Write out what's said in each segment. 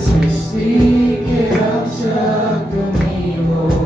सृष्टि के रक्षक तुम्ही हो.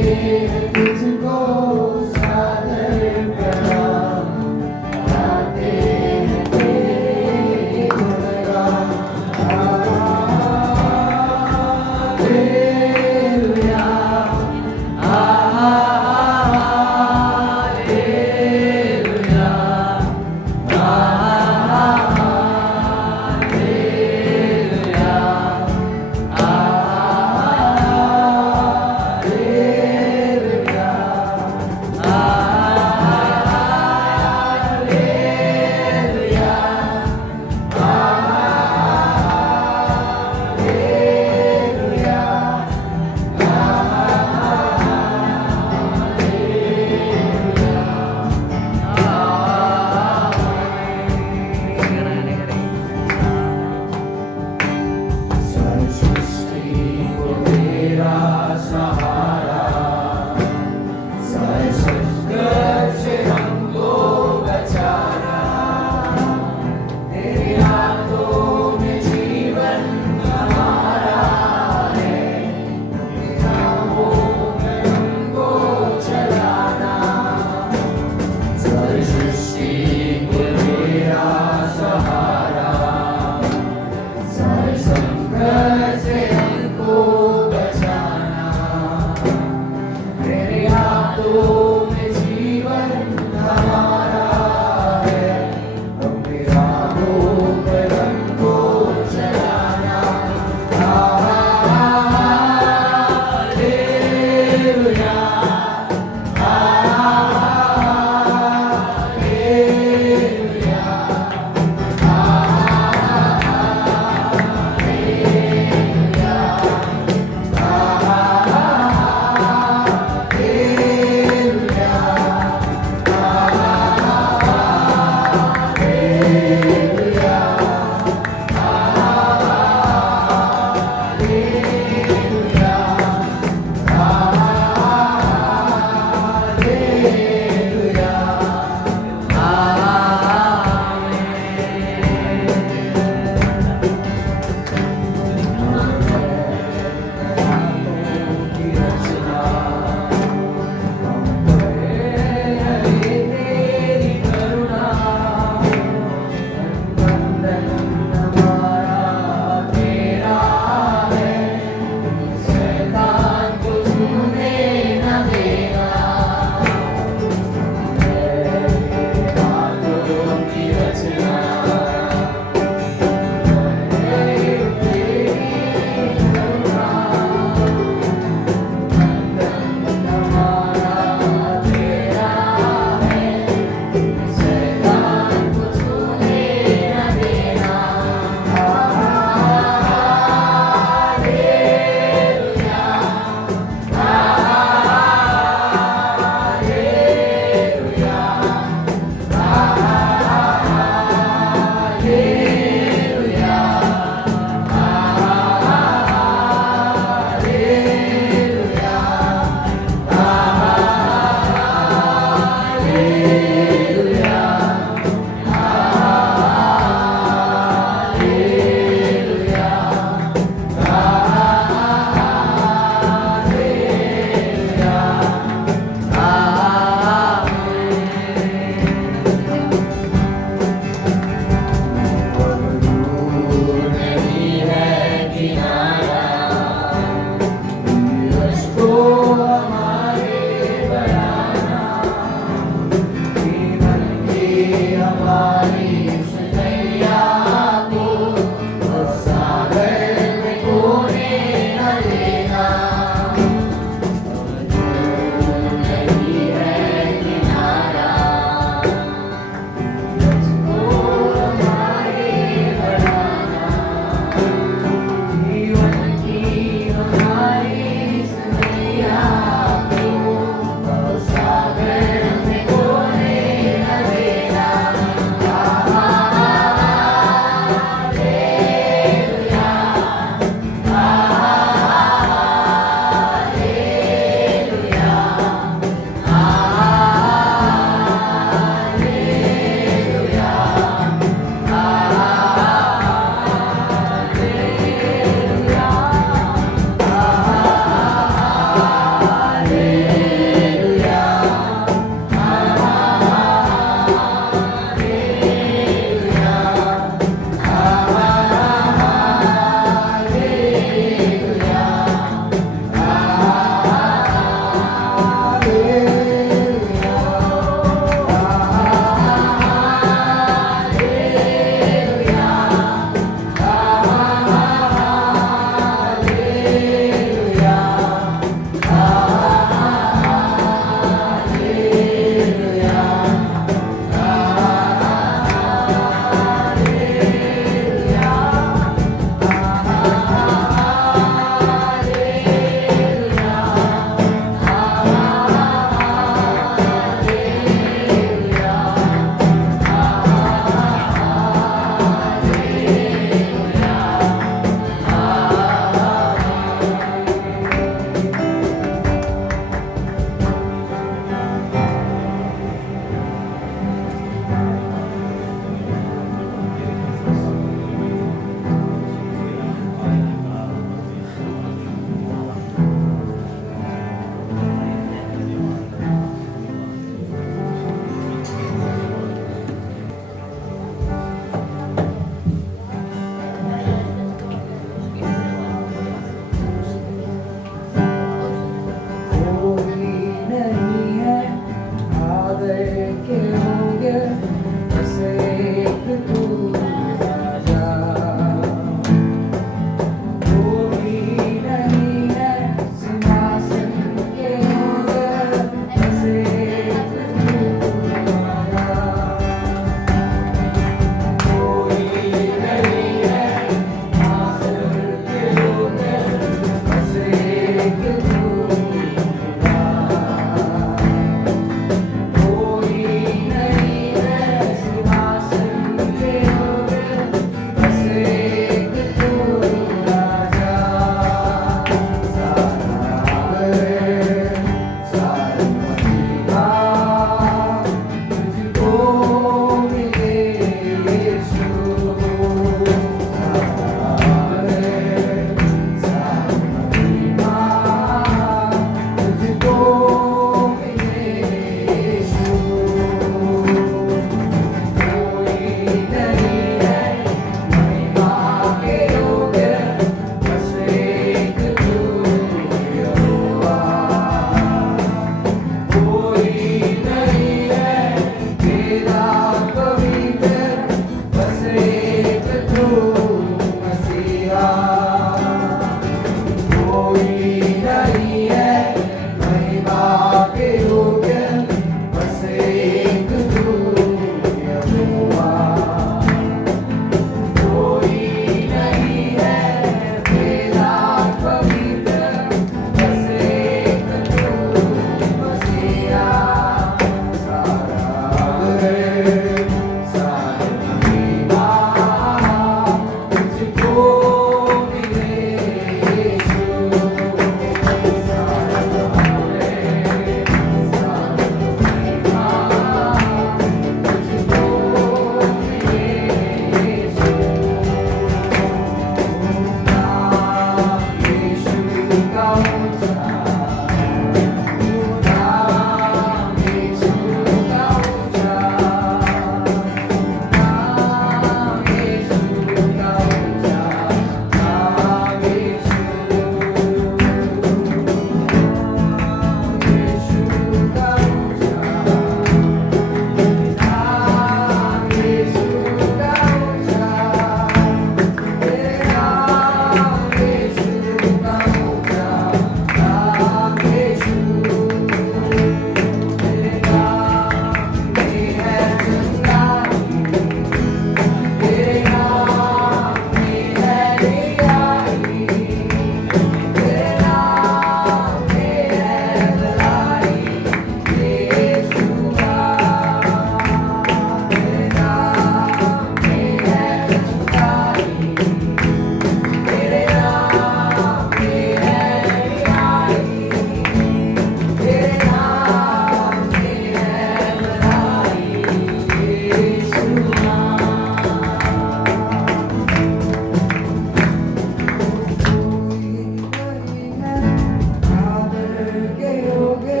के होगे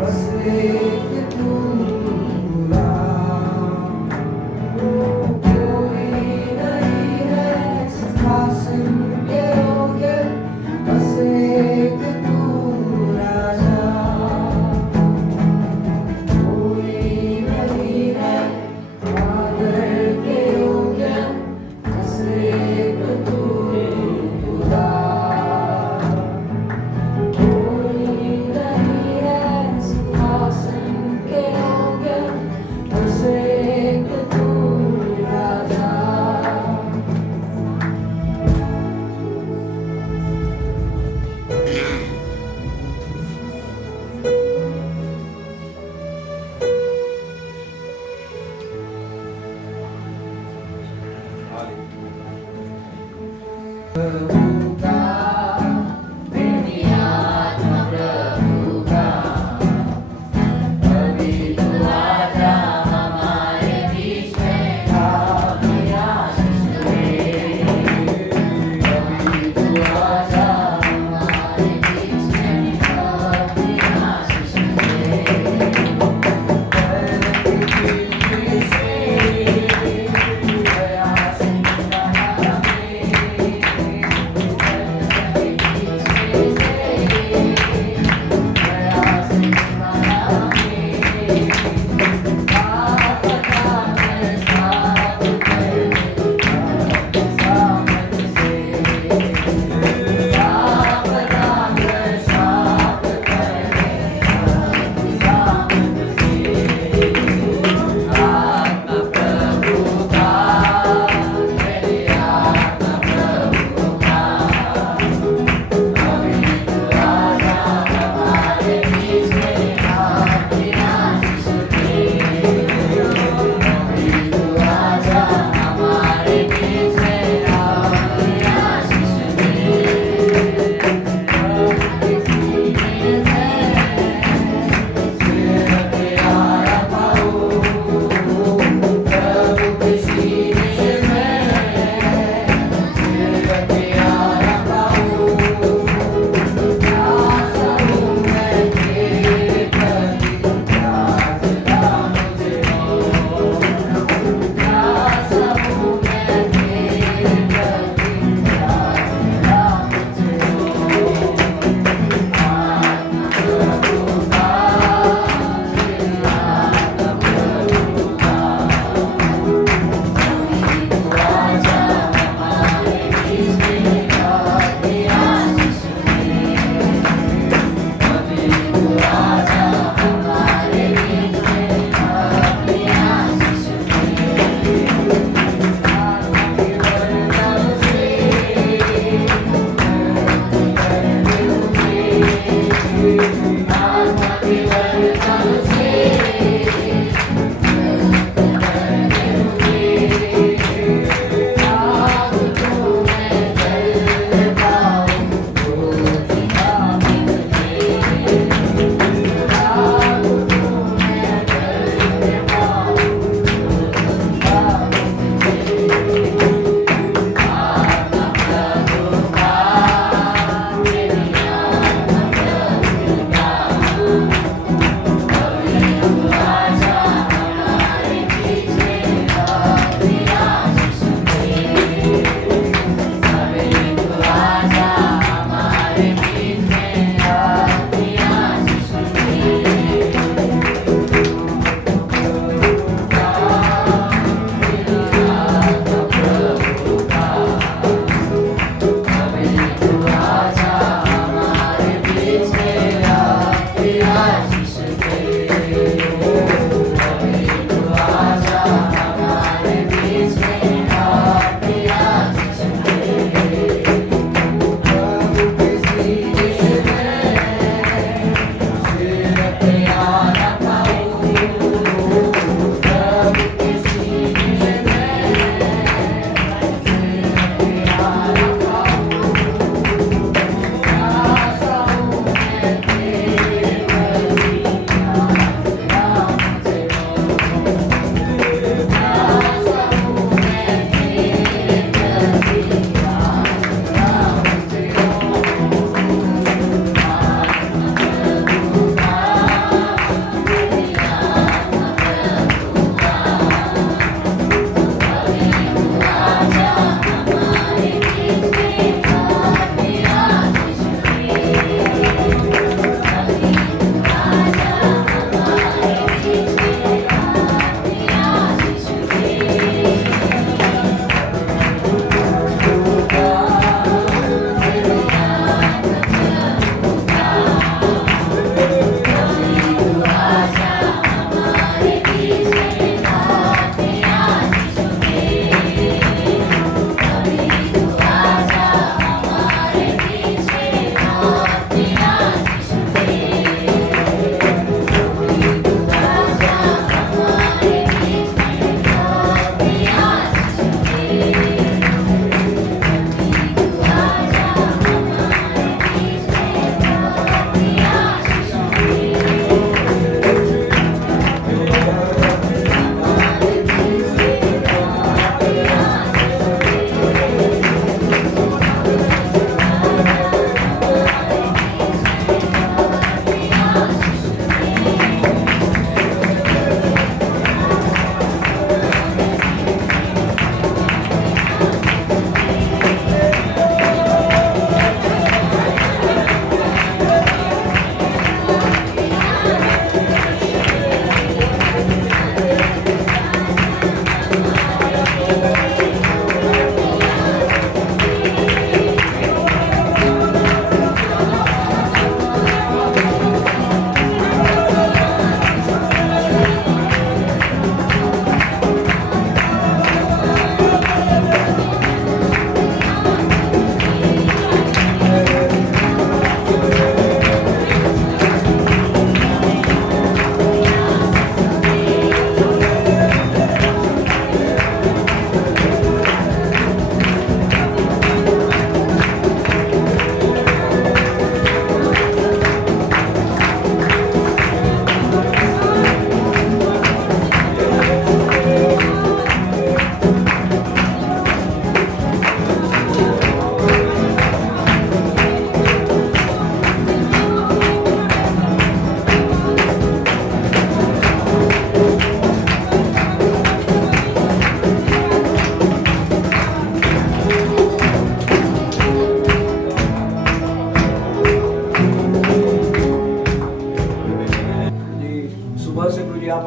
बस एक तू बुरा कोई नहीं है खास के होगे बस एक तू राजा कोई नहीं है आदर के होगे बस एक तू खुदा कोई नहीं है सिंहासन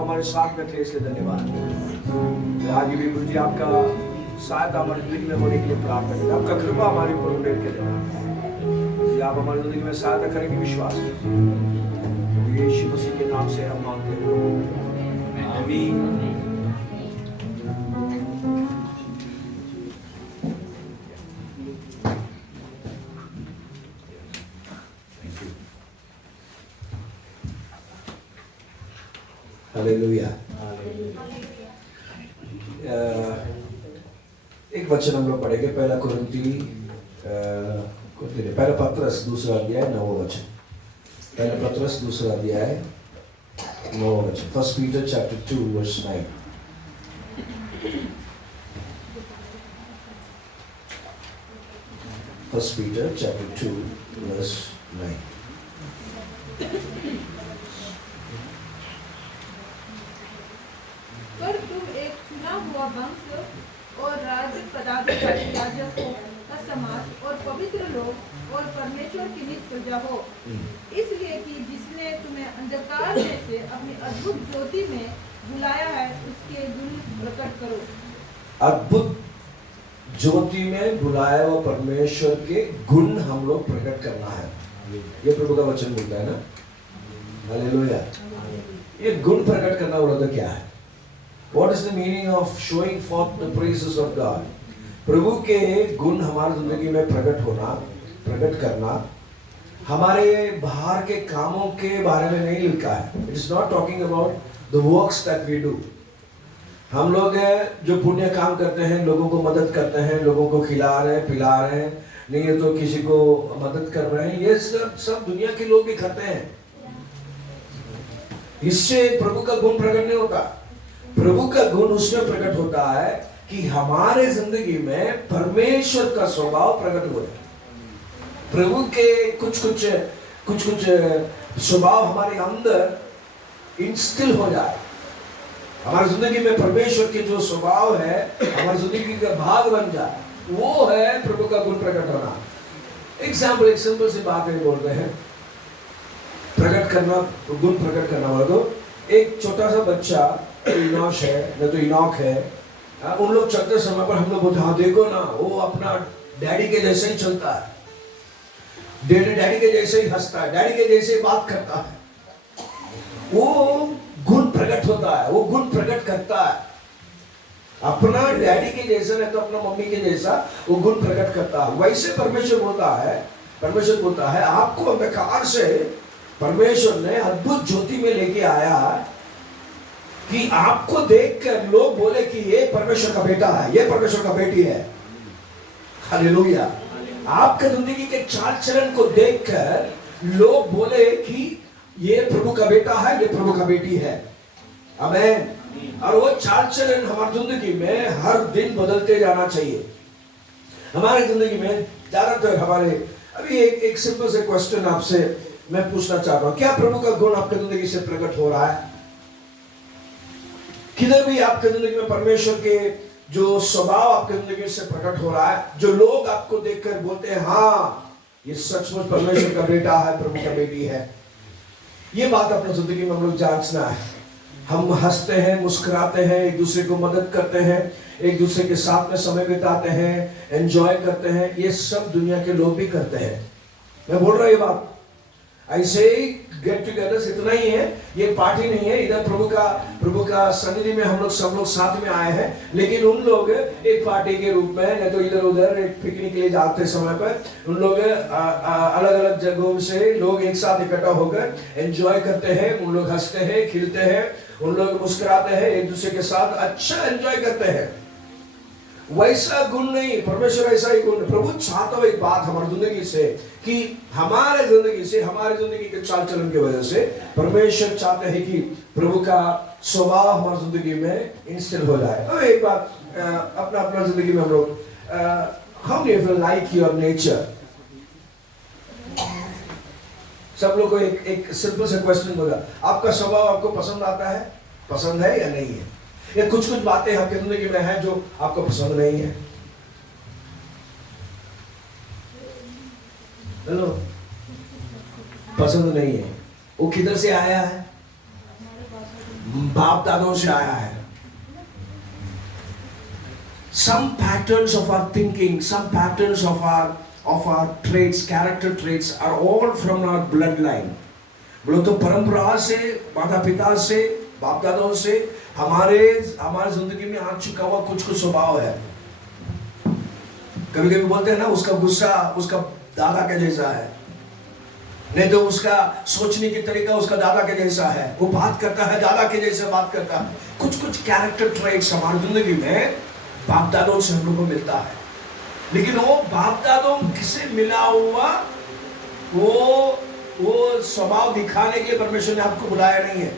हमारे साथ में थे, इसलिए धन्यवाद। आगे भी गुरु जी आपका सहायता हमारी जिंदगी में होने के लिए प्रार्थना करें, आपका कृपा हमारे ऊपर उल्लेख करें, आप हमारी जिंदगी में सहायता करेंगे, विश्वास करें। यीशु मसीह के नाम से हम मांगते हैं, आमीन। हालेलुया। एक वचन हम लोग पढ़ेंगे, पहला पत्रस दूसरा अध्याय 9वां वचन। पहला पत्रस दूसरा अध्याय 9वां वचन। 1 Peter chapter 2 verse 9। First Peter chapter 2 verse 9। पर तुम एक चुना हुआ वंश और राज्य पदाधिकारी याजकों का समाज और पवित्र लोग और परमेश्वर की निज प्रजा हो, इसलिए कि जिसने तुम्हें अंधकार में से अपनी अद्भुत ज्योति में बुलाया है उसके गुण प्रकट करो। अद्भुत ज्योति में बुलाया हुआ परमेश्वर के गुण हम लोग प्रकट करना है। ये प्रभु का वचन बोलता है ना, हालेलुया। ये गुण प्रकट करना बोला तो क्या है? What is the meaning of showing forth the praises of God? प्रभु के गुण हमारी जिंदगी में प्रकट करना हमारे बाहर के कामों के बारे में नहीं लिखा है। It is not talking about the works that we do। हम लोग जो पुण्य काम करते हैं, लोगों को मदद करते हैं, लोगों को खिला रहे हैं, पिला रहे हैं, नहीं है तो किसी को मदद कर रहे हैं, ये सब दुनिया के लोग भी करते हैं। इससे प्रभु का गुण प्रकट नहीं होता। प्रभु का गुण उसमें प्रकट होता है कि हमारे जिंदगी में परमेश्वर का स्वभाव प्रकट हो जाए। प्रभु के कुछ स्वभाव हमारे अंदर इंस्टिल हो जाए। हमारी जिंदगी में परमेश्वर के जो स्वभाव है हमारी जिंदगी का भाग बन जाए, वो है प्रभु का गुण प्रकट होना। एग्जाम्पल, एक सिंपल सी बात है, बोल रहे हैं प्रकट करना, गुण प्रकट करना बोला तो एक छोटा सा बच्चा इनोश है न तो इनोक है, उन लोग चलते समय पर हम लोग बोलते हाँ देखो ना वो अपना डैडी के जैसे ही चलता है, डैडी के जैसे ही हंसता है, डैडी के जैसे ही बात करता है। वो गुण प्रकट होता है, वो गुण प्रकट करता है। अपना डैडी के जैसा नहीं तो अपना मम्मी के जैसा वो गुण प्रकट करता है। वैसे परमेश्वर बोलता है आपको अंधकार से परमेश्वर ने अद्भुत ज्योति में लेके आया कि आपको देखकर लोग बोले कि ये परमेश्वर का बेटा है, ये परमेश्वर का बेटी है। हालेलुया। आपके जिंदगी के चाल चलन को देखकर लोग बोले कि ये प्रभु का बेटा है, ये प्रभु का बेटी है। आमीन। और वो चाल चलन हमारी जिंदगी में हर दिन बदलते जाना चाहिए। हमारी जिंदगी में ज्यादातर हमारे अभी एक सिंपल से क्वेश्चन आपसे मैं पूछना चाहता हूं, क्या प्रभु का गुण आपके जिंदगी से प्रकट हो रहा है? किधर भी आपके जिंदगी में परमेश्वर के जो स्वभाव आपके जिंदगी से प्रकट हो रहा है, जो लोग आपको देखकर बोलते हैं हाँ ये सचमुच परमेश्वर का बेटा है, प्रभु का बेटी है, ये बात अपनी जिंदगी में हम लोग जांचना है। हम हंसते हैं, मुस्कुराते हैं, एक दूसरे को मदद करते हैं, एक दूसरे के साथ में समय बिताते हैं, एंजॉय करते हैं, ये सब दुनिया के लोग भी करते हैं। मैं बोल रहा हूं ये बात ऐसे ही गेट टुगेदर इतना ही है, ये पार्टी नहीं है। इधर प्रभु का सन्निधि में हम लोग सब लोग साथ में आए हैं, लेकिन उन लोग एक पार्टी के रूप में नहीं तो इधर उधर एक पिकनिक के लिए जाते समय पर उन लोग अलग अलग जगहों से लोग एक साथ इकट्ठा होकर एंजॉय करते हैं। उन लोग हंसते हैं, खिलते हैं, उन लोग मुस्कुराते हैं, एक दूसरे के साथ अच्छा एंजॉय करते हैं। वैसा गुण नहीं, परमेश्वर ऐसा ही गुण। प्रभु चाहता है एक बात हमारी जिंदगी से कि हमारे जिंदगी के चाल चलन की वजह से परमेश्वर चाहते हैं कि प्रभु का स्वभाव हमारी जिंदगी में इंस्टिल हो जाए। अब एक बात अपना जिंदगी में हम लोग how do you feel like your nature? सब लोग को एक सिंपल सा क्वेश्चन होगा, आपका स्वभाव आपको पसंद आता है, पसंद है या नहीं है? ये कुछ बातें आपके जिंदगी में है जो आपको पसंद नहीं है। हेलो, पसंद नहीं है, वो किधर से आया है? बाप दादों से आया है। Some patterns of our thinking, some patterns of our traits, character traits are all from our bloodline. बोलो तो परंपरा से, माता पिता से, बाप दादों से हमारे जिंदगी में आ चुका हुआ कुछ स्वभाव है। कभी कभी बोलते हैं ना, उसका गुस्सा उसका दादा के जैसा है, नहीं तो उसका सोचने की तरीका उसका दादा के जैसा है, वो बात करता है दादा के जैसे बात करता है। कुछ कैरेक्टर ट्रेट्स हमारी जिंदगी में बाप दादों से हम लोग को मिलता है, लेकिन वो बाप दादों से मिला हुआ वो स्वभाव दिखाने के लिए परमेश्वर ने आपको बुलाया नहीं है।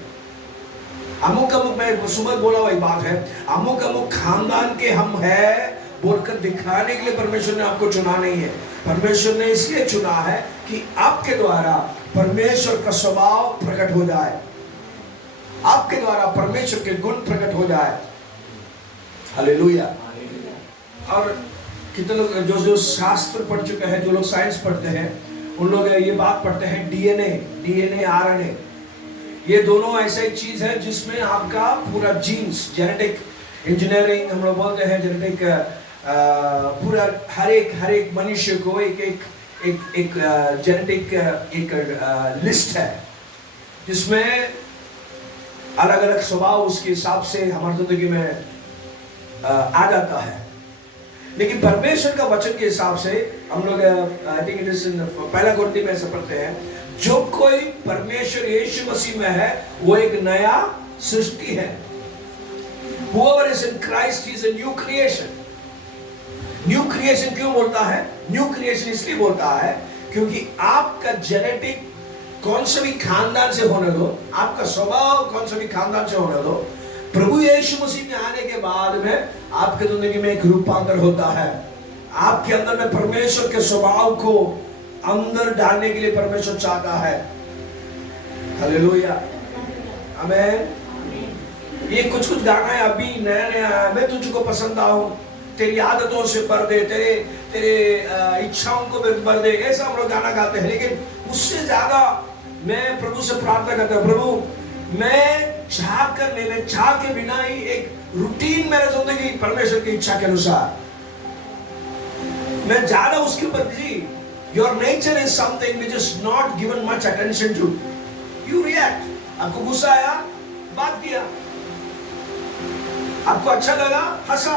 अमुक मैं सुबह बोला वही बात है, अमुक खानदान के हम है बोलकर दिखाने के लिए परमेश्वर ने आपको चुना नहीं है। परमेश्वर ने इसलिए चुना है कि आपके द्वारा परमेश्वर का स्वभाव प्रकट हो जाए, आपके द्वारा परमेश्वर के गुण प्रकट हो जाए। हालेलुया। और कितने लोग जो शास्त्र पढ़ चुके हैं, जो लोग साइंस पढ़ते हैं, उन लोग ये बात पढ़ते हैं, डीएनए आरएनए, ये दोनों ऐसा एक चीज है जिसमें आपका पूरा जीन्स, जेनेटिक इंजीनियरिंग हम लोग बोलते हैं, जेनेटिक पूरा हर एक मनुष्य को एक जेनेटिक एक लिस्ट है जिसमें अलग अलग स्वभाव उसके हिसाब से हमारी जिंदगी में आ जाता है। लेकिन परमेश्वर का वचन के हिसाब से हम लोग I think it is in पहला कोरिन्थी में ऐसा पढ़ते हैं, जो कोई परमेश्वर यीशु मसीह में है वो एक नया सृष्टि है। Whoever is in Christ is a new creation. New creation क्यों बोलता है? न्यू क्रिएशन इसलिए बोलता है क्योंकि आपका जेनेटिक कौन से भी खानदान से होने दो, आपका स्वभाव कौन से भी खानदान से होने दो, प्रभु यीशु मसीह के आने के बाद में आपके जिंदगी में एक रूपांतर होता है। आपके अंदर में परमेश्वर के स्वभाव को अंदर डालने के लिए परमेश्वर चाहता है। हालेलुया, आमीन। ये कुछ गाना है अभी नया नया, मैं तुझको पसंद आऊं, तेरी आदतों से भर दे, तेरे इच्छाओं को भर दे, ऐसा हम लोग गाना गाते हैं। लेकिन उससे ज्यादा मैं प्रभु से प्रार्थना करता हूं, प्रभु मैं चाह के बिना ही एक रूटीन मेरे जिंदगी परमेश्वर की इच्छा के अनुसार मैं ज्यादा उसके ऊपर जी। Your nature is something which is not given much attention to. You react. आपको गुस्सा आया, बात किया, आपको अच्छा लगा, हंसा,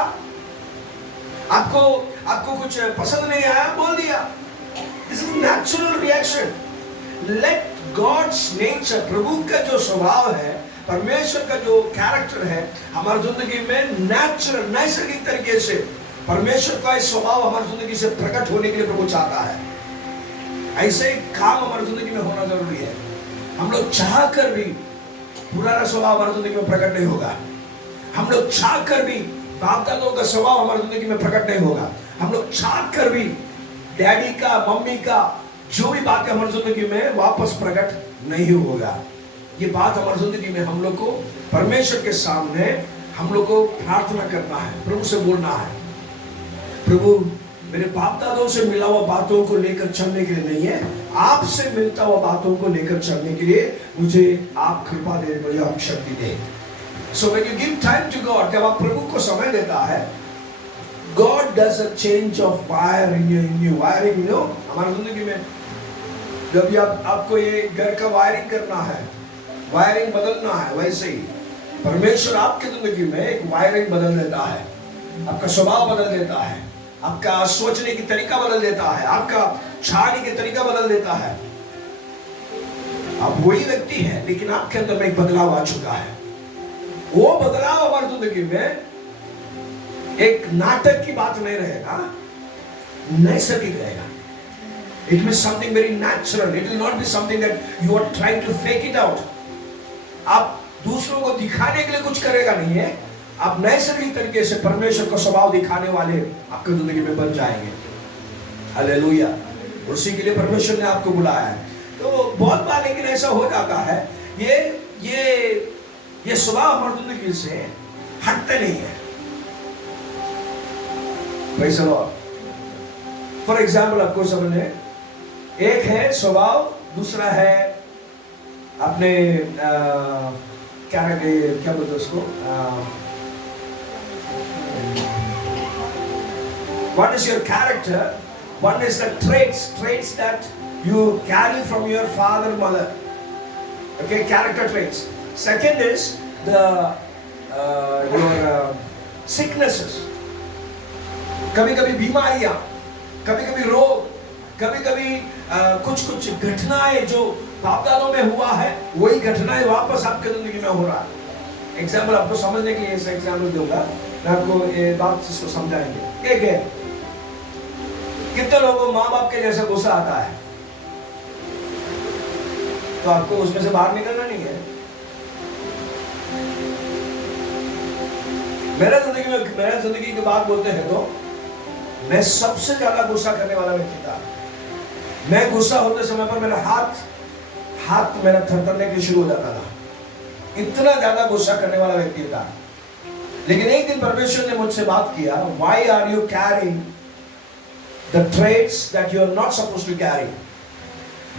आपको कुछ पसंद नहीं आया, बोल दिया। This is natural reaction. Let God's nature, प्रभु का जो स्वभाव है, परमेश्वर का जो कैरेक्टर है हमारी जिंदगी में नेचुरल नैसर्गिक तरीके से परमेश्वर का स्वभाव हमारी जिंदगी से प्रकट होने के लिए प्रभु चाहता है। ऐसे काम हमारी जिंदगी में होना जरूरी है। हम लोग चाह कर भी पुराना स्वभाव हमारी जिंदगी में प्रकट नहीं होगा। हम लोग चाह कर भी बाप दादों का स्वभाव हमारी जिंदगी में प्रकट नहीं होगा। हम लोग चाह कर भी डैडी का, मम्मी का जो भी बातें हमारी जिंदगी में वापस प्रकट नहीं होगा। ये बात हमारी जिंदगी में हम लोग को परमेश्वर के सामने हम लोग को प्रार्थना करना है, प्रभु से बोलना है, प्रभु मेरे बाप दादों से मिला हुआ बातों को लेकर चलने के लिए नहीं है, आपसे मिलता हुआ बातों को लेकर चलने के लिए मुझे आप कृपा दे, मुझे आप शक्ति दे। So when you give time to God, जब आप प्रभु को समय देता है, God does a change of wire in you. Wiring, you know, हमारी जिंदगी में जब भी आपको ये घर का वायरिंग करना है, वायरिंग बदलना है, वैसे ही परमेश्वर आपकी जिंदगी में एक वायरिंग बदल देता है, आपका स्वभाव बदल देता है, आपका सोचने की तरीका बदल देता है, आपका चाहने की तरीका बदल देता है। आप वही व्यक्ति हैं लेकिन आपके अंदर में एक बदलाव आ चुका है। वो बदलाव हमारी जिंदगी में एक नाटक की बात नहीं रहेगा, नैसर्गिक रहेगा। It will be something very natural. It will not be something that you are trying to fake it out. आप दूसरों को दिखाने के लिए कुछ करेगा नहीं है, आप नैसर्गिक तरीके से परमेश्वर का स्वभाव दिखाने वाले आपकी जिंदगी में बन जाएंगे। हालेलुया। उसी के लिए परमेश्वर ने आपको बुलाया है। तो बहुत बार लेकिन ऐसा हो जाता है, ये स्वभाव हमारी जिंदगी से हटते नहीं है। Praise the Lord. For example आपको समझे, एक है स्वभाव, दूसरा है अपने क्या बोलते हैं उसको, one is your character, one is the traits that you carry from your father mother. Okay, character traits. Second is the your sicknesses. कभी कभी बीमारियां, कभी कभी रोग, कभी कभी कुछ घटनाएं जो बाप दादों में हुआ है, वही घटनाएं वापस आपके जिंदगी में हो रहा है। एग्जाम्पल आपको समझने के लिए ऐसा एग्जाम्पल दूंगा, मैं आपको ये बात इसको समझाएंगे। एक है, कितने लोगों को माँ बाप के जैसा गुस्सा आता है, तो आपको उसमें से बाहर निकलना नहीं है। मेरे जिंदगी की बात बोलते हैं तो मैं सबसे ज्यादा गुस्सा करने वाला व्यक्ति था। मैं गुस्सा होते समय पर मेरा हाथ मेरा थरथरने के शुरू हो जाता था, इतना ज्यादा गुस्सा करने वाला व्यक्ति था। लेकिन एक दिन परमेश्वर ने मुझसे बात किया, why are you carrying the traits that you are not supposed to carry.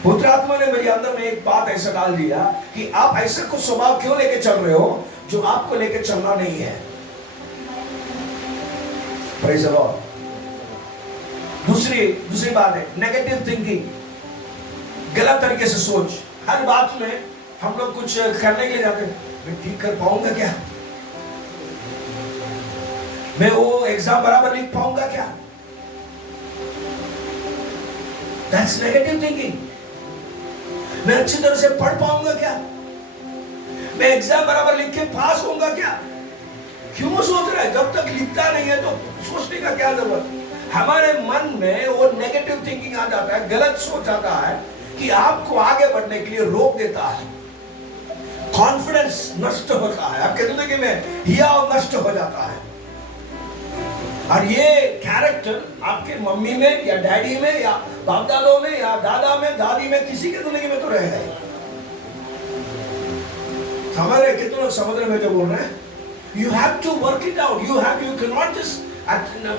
पुत्र आत्मा ने मेरे अंदर में एक बात ऐसा डाल दिया कि आप ऐसा कुछ स्वभाव क्यों लेके चल रहे हो जो आपको लेके चलना नहीं है। Praise the Lord. दूसरी बात है नेगेटिव थिंकिंग, गलत तरीके से सोच। हर बात में हम लोग कुछ करने के लिए जाते हैं, मैं ठीक कर पाऊंगा क्या, मैं वो एग्जाम बराबर लिख पाऊंगा क्या, दैट्स नेगेटिव थिंकिंग। मैं अच्छी तरह से पढ़ पाऊंगा क्या, मैं एग्जाम बराबर लिख के पास होऊंगा क्या। क्यों सोच रहा है, जब तक लिखता नहीं है तो सोचने का क्या जरूरत। हमारे मन में वो नेगेटिव थिंकिंग आ जाता है, गलत सोच आता है कि आपको आगे बढ़ने के लिए रोक देता है। कॉन्फिडेंस नष्ट होता है, आपके जिंदगी में हियाव नष्ट हो जाता है। और ये कैरेक्टर आपके मम्मी में या डैडी में या बाप दादों में या दादा में दादी में किसी के जिंदगी में तो रहेगा ही। हमारे कितने लोग समझ रहे हैं जो बोल रहे हैं। You have to work it out. You cannot just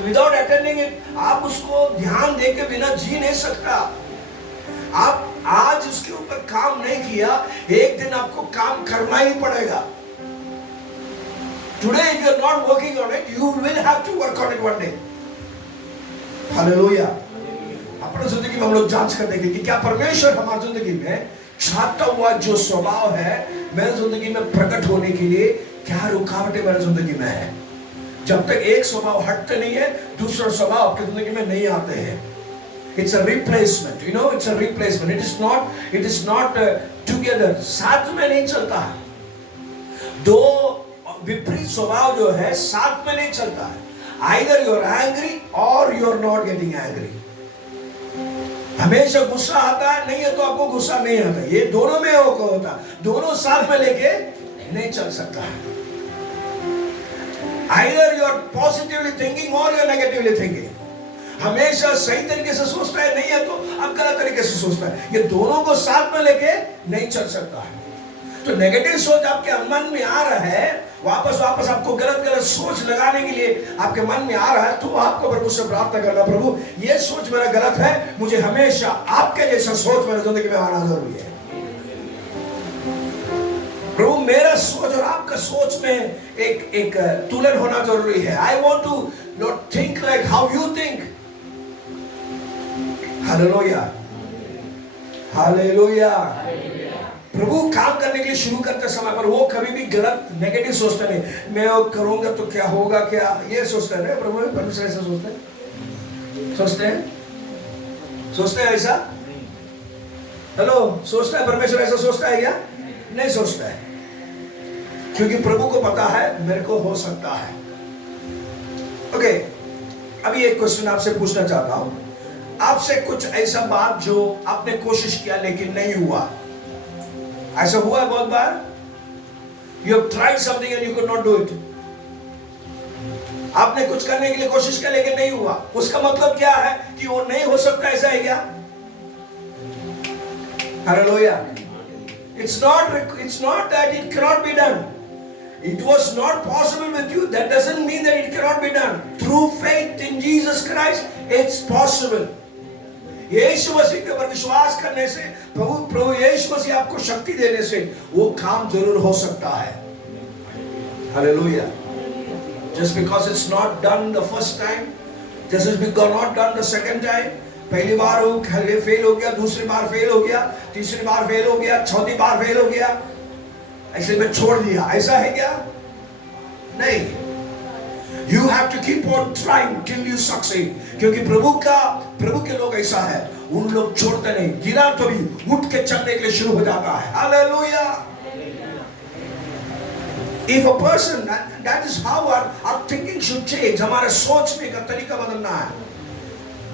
without attending it. आप उसको ध्यान दे के बिना जी नहीं सकता। आप आज उसके ऊपर काम नहीं किया, एक दिन आपको काम करना ही पड़ेगा। Today if you are not working on it, you will have to work on it one day. Hallelujah. अपने जिंदगी में हम लोग जांच कर देंगे कि क्या परमेश्वर हमारी जिंदगी में चाहता हुआ जो स्वभाव है मेरी जिंदगी में प्रकट होने के लिए क्या रुकावटें मेरी जिंदगी में है। जब तक एक स्वभाव हटते नहीं है, दूसरा स्वभाव आपकी जिंदगी में नहीं आते हैं। It's a replacement, you know, it's a replacement. It is not together. साथ में नहीं चलता है। दो विपरीत स्वभाव जो है साथ में नहीं चलता है। Either you are angry or you are not getting angry. हमेशा गुस्सा आता है, नहीं है तो आपको गुस्सा नहीं आता। ये दोनों में होता, दोनों साथ में लेके नहीं चल सकता है। Either you are positively thinking or you are negatively thinking. हमेशा सही तरीके से सोचता है, नहीं है तो आप गलत तरीके से सोचता है। ये दोनों को साथ में लेके नहीं चल सकता है। तो नेगेटिव सोच आपके मन में आ रहा है, वापस आपको गलत सोच लगाने के लिए आपके मन में आ रहा है, तो आपको प्रभु से प्रार्थना करना, प्रभु ये सोच मेरा गलत है, मुझे हमेशा आपके जैसा सोच मेरी जिंदगी में आना जरूरी है। प्रभु मेरा सोच और आपका सोच में एक तुलन होना जरूरी है। I want to not think like how you think. Hallelujah. Hallelujah. प्रभु काम करने के लिए शुरू करते समय पर वो कभी भी गलत नेगेटिव सोचते नहीं, मैं वो करूंगा तो क्या होगा, क्या ये सोचते हैं। प्रभु परमेश्वर ऐसा सोचते हैं ऐसा। हेलो, सोचता है परमेश्वर ऐसा सोचता है क्या? नहीं सोचता है, क्योंकि प्रभु को पता है मेरे को हो सकता है। ओके, अभी एक क्वेश्चन आपसे पूछना चाहता हूं। आपसे कुछ ऐसा बात जो आपने कोशिश किया लेकिन नहीं हुआ, ऐसा हुआ है बहुत बार? You have tried something and you could not do it. आपने कुछ करने के लिए कोशिश किया लेकिन नहीं हुआ, उसका मतलब क्या है कि वो नहीं हो सकता, ऐसा है क्या? Hallelujah. It's not that it cannot be done. It was not possible with you. That doesn't mean that it cannot be done. Through faith in Jesus Christ, it's possible. यीशु मसीह के ऊपर विश्वास करने से, प्रभु यीशु मसीह आपको शक्ति देने से वो काम जरूर हो सकता है। Hallelujah. Just because it's not done the first time, just as because not done the second time, पहली बार वो फेल हो गया, दूसरी बार फेल हो गया, तीसरी बार फेल हो गया, चौथी बार फेल हो गया, ऐसे में छोड़ दिया, ऐसा है क्या? नहीं। You have to keep on trying till you succeed, क्योंकि प्रभु के लोग ऐसा है, उन लोग छोड़ते नहीं, गिरा तो भी उठ के चलने के लिए शुरू हो जाता है। Hallelujah. If a person, that is how our thinking should change, हमारे सोचने का तरीका बदलना है।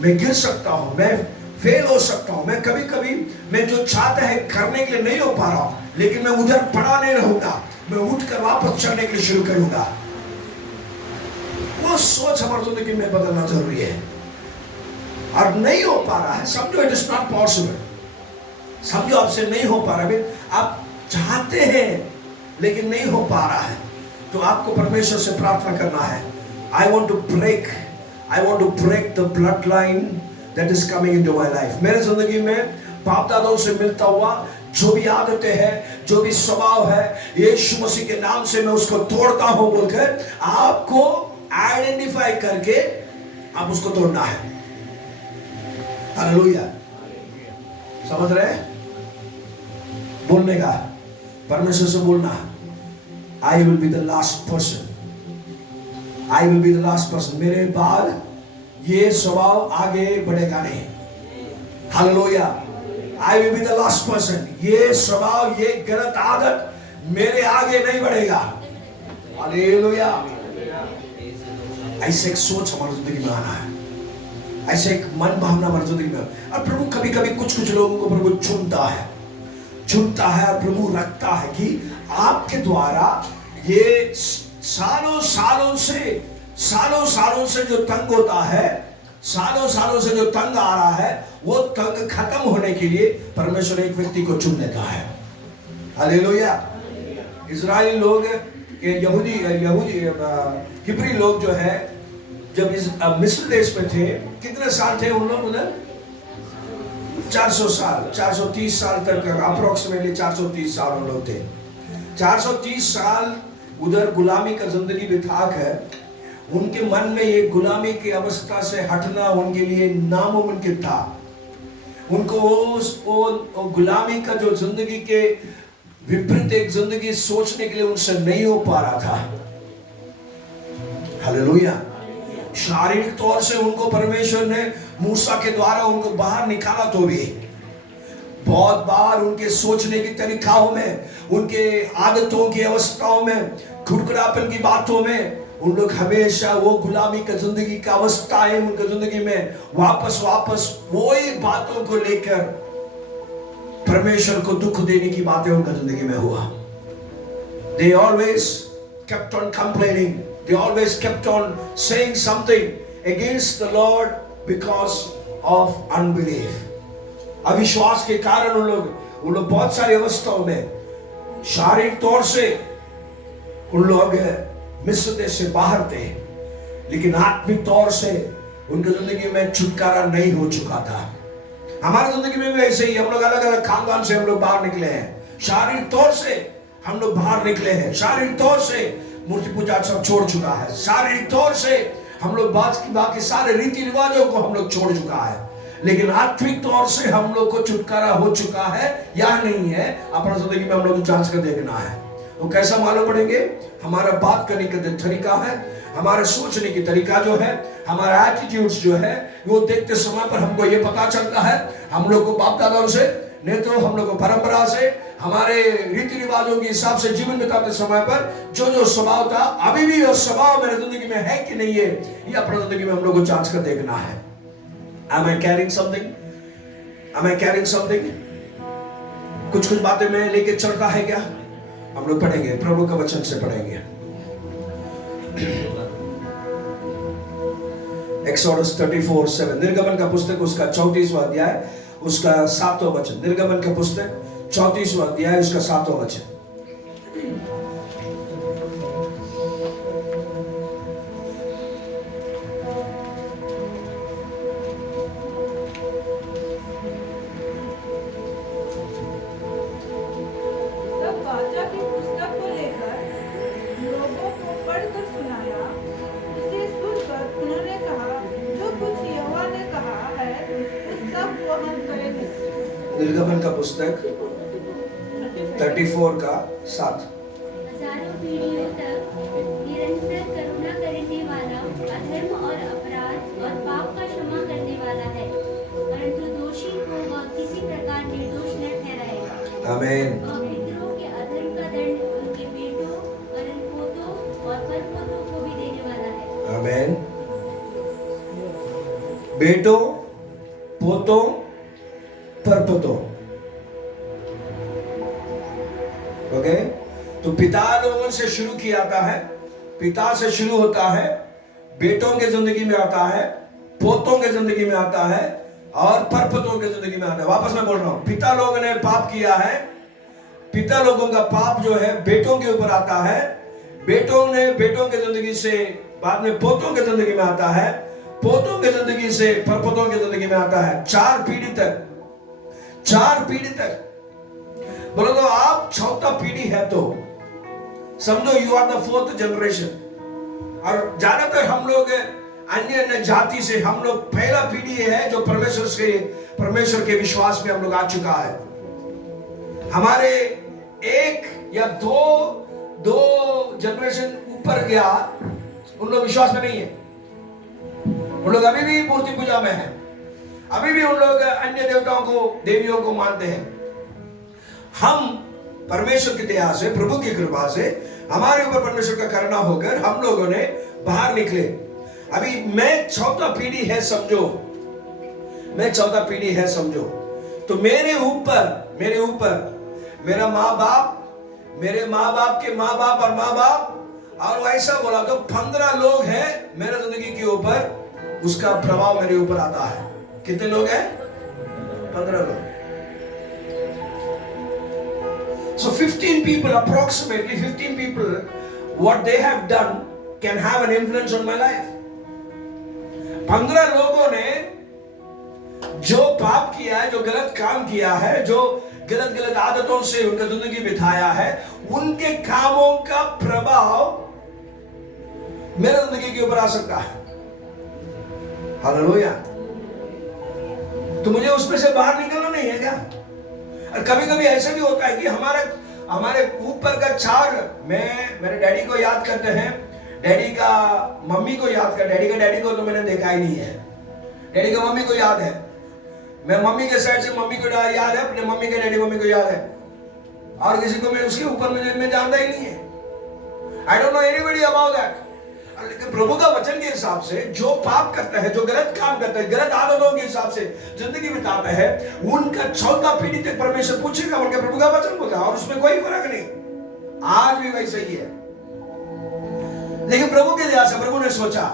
मैं गिर सकता हूँ, मैं फेल हो सकता हूँ, मैं कभी-कभी मैं जो चाहता है करने के लिए नहीं हो पा रहा हूँ, लेकिन मैं उधर पड़ा नहीं रहूंगा, मैं उठकर वापस चलने के लिए शुरू करूंगा। वो सोच हमारी जिंदगी में बदलना जरूरी है। और नहीं हो पा रहा है, समझो इट इज नॉट पॉसिबल, समझो आपसे नहीं हो पा रहा है, आप चाहते हैं लेकिन नहीं हो पा रहा है, तो आपको परमेश्वर से प्रार्थना करना है। I want to break the bloodline that is coming into my life। मेरे जिंदगी में बाप दादाओं से मिलता हुआ जो भी आदतें हैं, जो भी स्वभाव है, यीशु मसीह के नाम से मैं उसको तोड़ता हूं बोलकर आपको आइडेंटिफाई करके आप उसको तोड़ना है। हालेलुया। समझ रहे हैं? बोलने का, परमेश्वर से बोलना, I will be the last person, I will be the last person, मेरे बाद ये स्वभाव आगे बढ़ेगा नहीं। Hallelujah. I will be the last person, ये स्वभाव, ये गलत आदत मेरे आगे नहीं बढ़ेगा। हालेलुया। ऐसे एक सोच हमारी जिंदगी में आना है, ऐसे एक मन भावना हमारी जिंदगी में। और प्रभु कभी कभी कुछ लोगों को प्रभु चुनता है और प्रभु रखता है कि आपके द्वारा ये सालों सालों से जो तंग होता है, सालों से जो तंग आ रहा है, वो तंग खत्म होने के लिए परमेश्वर एक व्यक्ति को चुन लेता है। हालेलुया। इजरायली लोग, यहूदी हिब्री लोग जो है, जब इस मिस्र देश में थे, कितने साल थे उन लोग उधर? 400 साल, 430 साल तक, अप्रोक्सीमेटली 430 साल उन लोग थे। 430 साल उधर गुलामी का जिंदगी बिता कर उनके मन में ये गुलामी की अवस्था से हटना उनके लिए नामुमकिन था। उनको वो गुलामी का जो जिंदगी के विपरीत एक जिंदगी सोचने के लिए उनसे नहीं हो पा रहा था। हालेलुया। शारीरिक तौर से उनको परमेश्वर ने मूसा के द्वारा उनको बाहर निकाला, तो भी बहुत बार उनके सोचने की तरीकाओं में, उनके आदतों की अवस्थाओं में, खुरखुरापन की बातों में, उन लोग हमेशा वो गुलामी का जिंदगी का अवस्थाएं उनकी जिंदगी में वापस वही बातों को लेकर परमेश्वर को दुख देने की बातें उनकी जिंदगी में हुआ। They always kept on complaining, they always kept on saying something against the Lord because of unbelief। अविश्वास के कारण उन लोग बहुत सारी अवस्थाओं में शारीरिक तौर से उन लोग मिस्र देश से बाहर थे, लेकिन आत्मिक तौर से उनकी जिंदगी में छुटकारा नहीं हो चुका था। हमारी जिंदगी में भी ऐसे ही, हम लोग अलग अलग खानदान से हम लोग बाहर निकले हैं, शारीरिक तौर से हम लोग बाहर निकले हैं, शारीरिक तौर से मूर्ति पूजा सब छोड़ चुका है, शारीरिक तौर से हम लोग बाकी सारे रीति रिवाजों को हम लोग छोड़ चुका है, लेकिन आत्मिक तौर से हम लोग को छुटकारा हो चुका है या नहीं है, अपना जिंदगी में हम लोग को जांच कर देखना है। वो कैसा मालूम पड़ेंगे? हमारा बात करने का तरीका है, हमारे सोचने की तरीका जो है, हमारा एटीट्यूड्स जो है, वो देखते समय पर हमको ये पता चलता है, हम लोग को बाप दादाओं से, नहीं तो हम लोग को परंपरा से, हमारे रीति रिवाजों के हिसाब से जीवन बिताते समय पर जो स्वभाव था, अभी भी वो स्वभाव मेरे जिंदगी में है कि नहीं है, ये अपनी जिंदगी में हम लोग को जांच कर देखना है। Am I carrying something? कुछ बातें मैं लेके चलता है क्या? हम लोग पढ़ेंगे, प्रभु का वचन से पढ़ेंगे। Exodus 34:7, निर्गमन का पुस्तक उसका 34वां अध्याय उसका 7वां वचन। निर्गमन का पुस्तक 34वां अध्याय उसका 7वां वचन। निर्गमन का पुस्तक 34 का 7। हजारों पीढ़ियों तक निरंतर करुणा करने वाला, अधर्म और अपराध और पाप का क्षमा करने वाला है, परंतु दोषी को वह किसी प्रकार निर्दोष न ठहराएगा। आमीन। वह पितरों के अधर्म का दंड उनके बेटों, परपोतों और परपोतों को भी देने वाला है। आमीन। बेटों, पोतों, परपोतों। ओके, तो पिता लोगों से शुरू किया जाता है, पिता से शुरू होता है, बेटों के जिंदगी में आता है, पोतों के जिंदगी में आता है और परपोतों के जिंदगी में आता है। वापस मैं बोल रहा हूं, पिता लोगों ने पाप किया है, पिता लोगों का पाप जो है बेटों के ऊपर आता है, बेटों ने बेटों के जिंदगी से बाद में पोतों के जिंदगी में आता है, पोतों के जिंदगी से परपोतों के जिंदगी में आता है। 4 पीढ़ी तक, 4 पीढ़ी तक। बोलो तो आप चौथा पीढ़ी है तो समझो you are the 4th generation. और ज्यादातर हम लोग अन्य अन्य जाति से, हम लोग पहला पीढ़ी है जो परमेश्वर के विश्वास में हम लोग आ चुका है। हमारे 1 या 2 जनरेशन ऊपर गया, उन लोग विश्वास में नहीं है, उन लोग अभी भी मूर्ति पूजा में है, अभी भी उन लोग अन्य देवताओं को, देवियों को मानते हैं। हम परमेश्वर की दया से, प्रभु की कृपा से हमारे ऊपर परमेश्वर का करुणा होकर हम लोगों ने बाहर निकले। अभी मैं चौथा पीढ़ी है समझो, मैं चौथा पीढ़ी है समझो। तो मेरे ऊपर मेरा माँ बाप, मेरे माँ बाप के माँ बाप और माँ बाप, और ऐसा बोला तो 15 लोग हैं मेरे जिंदगी के ऊपर, उसका प्रभाव मेरे ऊपर आता है। कितने लोग हैं? 15 लोग। So 15 people, approximately 15 people, what they have done can have an influence on my life. 15 लोगों ने जो पाप किया है, जो गलत काम किया है, जो गलत आदतों से उनका जिंदगी बिताया है, उनके कामों का प्रभाव मेरे जिंदगी के ऊपर आ सकता है। हालेलुया। तो मुझे उसमें से बाहर निकलना नहीं है क्या? और कभी कभी ऐसा भी होता है कि हमारे ऊपर का 4, मेरे डैडी को याद करते हैं, डैडी का मम्मी को याद कर, डैडी को तो मैंने देखा ही नहीं है, डैडी का मम्मी को याद है, मैं मम्मी के साइड से मम्मी को याद है, अपने मम्मी के डैडी मम्मी को याद है, और किसी को मैं उसके ऊपर मैं जानता ही नहीं है। I don't know anybody about that. लेकिन प्रभु का वचन के हिसाब से जो पाप करता है, जो गलत काम करता है, गलत आदतों के हिसाब से जिंदगी बिताता है, उनका 4था पीढ़ी तक परमेश्वर पूछेगा, उनके प्रभु का वचन बोलता है, और उसमें कोई फर्क नहीं, आज भी वैसे ही है। लेकिन प्रभु के दया से प्रभु ने सोचा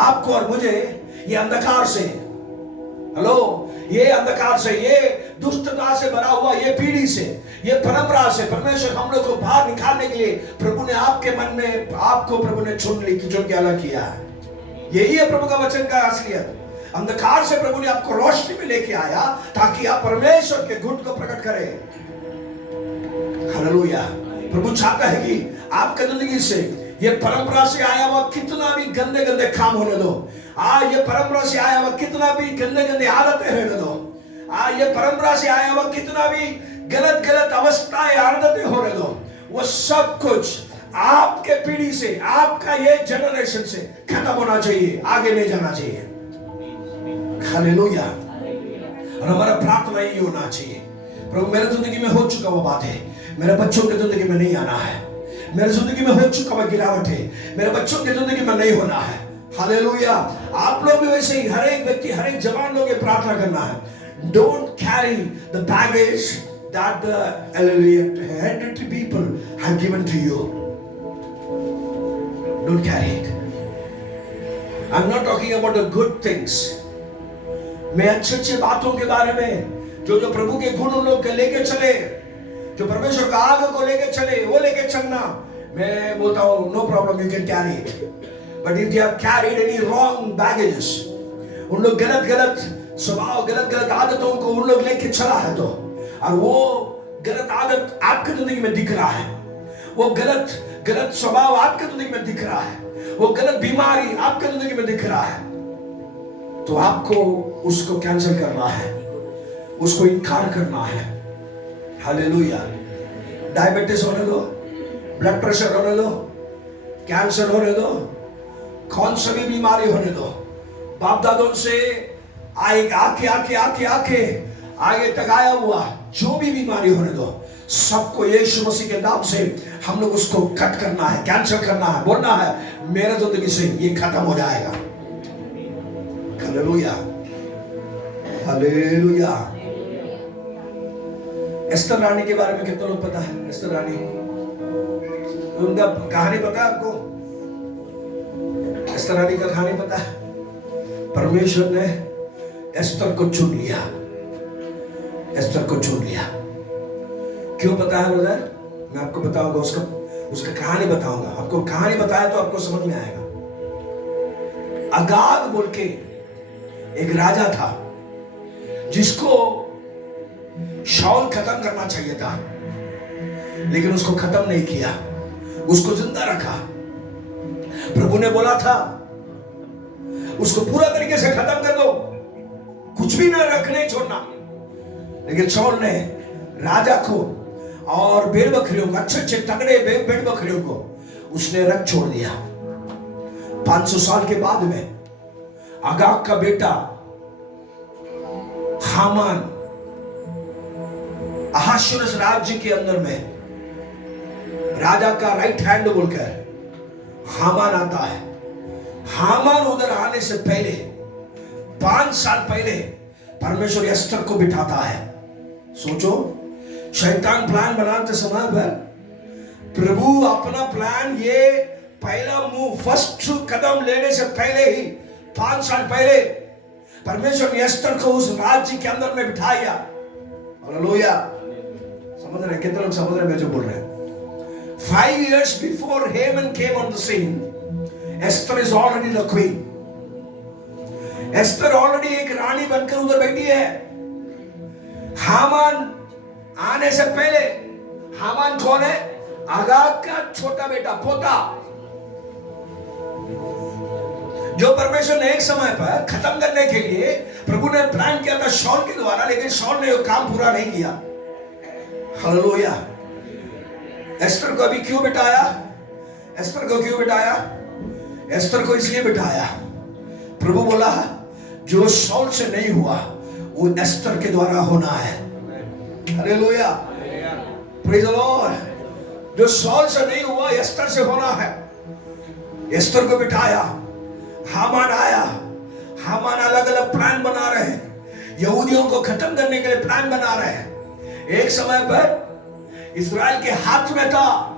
आपको और मुझे ये अंधकार से, ये अंधकार से, ये दुष्टता से भरा हुआ ये पीढ़ी से, ये परंपरा से परमेश्वर हम लोग को बाहर निकालने के लिए प्रभु ने आपके मन में, आपको प्रभु ने चुन के अलग किया है। यही है प्रभु का वचन का असलियत। अंधकार से प्रभु ने आपको रोशनी में लेके आया ताकि आप परमेश्वर के गुण को प्रकट करें। हालेलुया। प्रभु चाहता है कि आपकी जिंदगी से ये परंपरा से आया हुआ कितना भी गंदे काम होने दो, ये परंपरा से आया हुआ कितना भी गंदे आदतें रहने दो, ये परंपरा से आया हुआ कितना भी गलत अवस्थाएं, आदतें होने दो, वो सब कुछ आपके पीढ़ी से, आपका ये जनरेशन से खत्म होना चाहिए, आगे नहीं जाना चाहिए। हालेलुया। और हमारा प्रार्थना यही होना चाहिए, प्रभु मेरे जिंदगी में हो चुका वो बात है, मेरे बच्चों की जिंदगी में नहीं आना है, मेरे जिंदगी में हो चुका वह गिरावट है, मेरे बच्चों की जिंदगी में नहीं होना है। हालेलुया। आप लोग भी वैसे ही, हर एक व्यक्ति, हर एक जवान लोग ये प्रार्थना करना है, don't carry the baggage that the hereditary people have given to you. Don't carry it. I'm not talking about the good things. मैं अच्छे बातों के बारे में, जो प्रभु के गुण लोग लेके चले, जो परमेश्वर का आग को लेके चले, वो लेके चलना, मैं बोलता हूँ no problem, you can carry it. But if you have carried any wrong baggages, उन लोग गलत स्वभाव, गलत आदतों को उन लोग लेके चला है तो, और वो गलत आदत आपकी जिंदगी में दिख रहा है, वो गलत स्वभाव आपकी जिंदगी में दिख रहा है, वो गलत बीमारी आपकी जिंदगी में दिख रहा है, तो आपको उसको कैंसिल करना है, उसको इनकार करना है। हालेलुया। डायबिटीज होने दो, ब्लड प्रेशर होने दो, कैंसर होने दो, कौन सा भी बीमारी होने दो, बाप दादों से आगे तक आया हुआ जो भी बीमारी होने दो, सबको यीशु मसीह के नाम से हम लोग उसको कट करना है, कैंसिल करना है, बोलना है मेरे जिंदगी से ये खत्म हो जाएगा। Hallelujah, hallelujah. एस्तर रानी के बारे में कितने लोग पता है? एस्तर रानी, उनका कहानी पता है आपको? एस्तर रानी का कहानी पता है? परमेश्वर ने एस्तर को चुन लिया, एस्तर को चुन लिया। क्यों पता है ब्रदर? मैं आपको बताऊंगा, उसका कहानी बताऊंगा। आपको कहानी बताया तो आपको समझ में आएगा। अगाग बोल के एक राजा था जिसको शाऊल खत्म करना चाहिए था, लेकिन उसको खत्म नहीं किया, उसको जिंदा रखा। प्रभु ने बोला था उसको पूरा तरीके से खत्म कर दो, कुछ भी ना रखने छोड़ना। लेकिन शाऊल ने राजा को और भेड़ बकरियों को, अच्छे अच्छे तगड़े भेड़ बकरियों को उसने रख छोड़ दिया। 500 साल के बाद में अगाग का बेटा हामान, अहाश्वेरोश राज्य के अंदर में राजा का राइट हैंड बोलकर हामान आता है। हामान उधर आने से पहले 5 साल पहले परमेश्वर एस्तर को बिठाता है। सोचो, शैतान प्लान बनाते समय पर प्रभु अपना प्लान, ये पहला मूव, फर्स्ट कदम लेने से पहले ही 5 साल पहले परमेश्वर ने एस्तर को उस राज्य के अंदर में बिठाया। हालेलुया। समझ रहे? कितने लोग समझ रहे मैं जो बोल रहे हैं? 5 years before Haman came on the scene, Esther is already the queen. Esther already एक रानी बनकर उधर बैठी है। हामान आने से पहले, हामान कौन है? अगाग का छोटा बेटा, पोता, जो परमेश्वर ने एक समय पर खत्म करने के लिए प्रभु ने प्लान किया था शाऊल के द्वारा, लेकिन शाऊल ने वो काम पूरा नहीं किया। हालेलुया। एस्तर को अभी क्यों बिठाया? एस्तर को क्यों बिठाया? एस्तर को इसलिए बिठाया, प्रभु बोला जो शाऊल से नहीं हुआ वो एस्तर के द्वारा होना है। Hallelujah, praise the Lord. जो शाऊल से नहीं हुआ एस्तर से होना है। एस्तर को बिठाया, हामान आया। हामान अलग अलग प्लान बना रहे हैं, यहूदियों को खत्म करने के लिए प्लान बना रहे हैं। एक समय पर इस्राएल के हाथ में था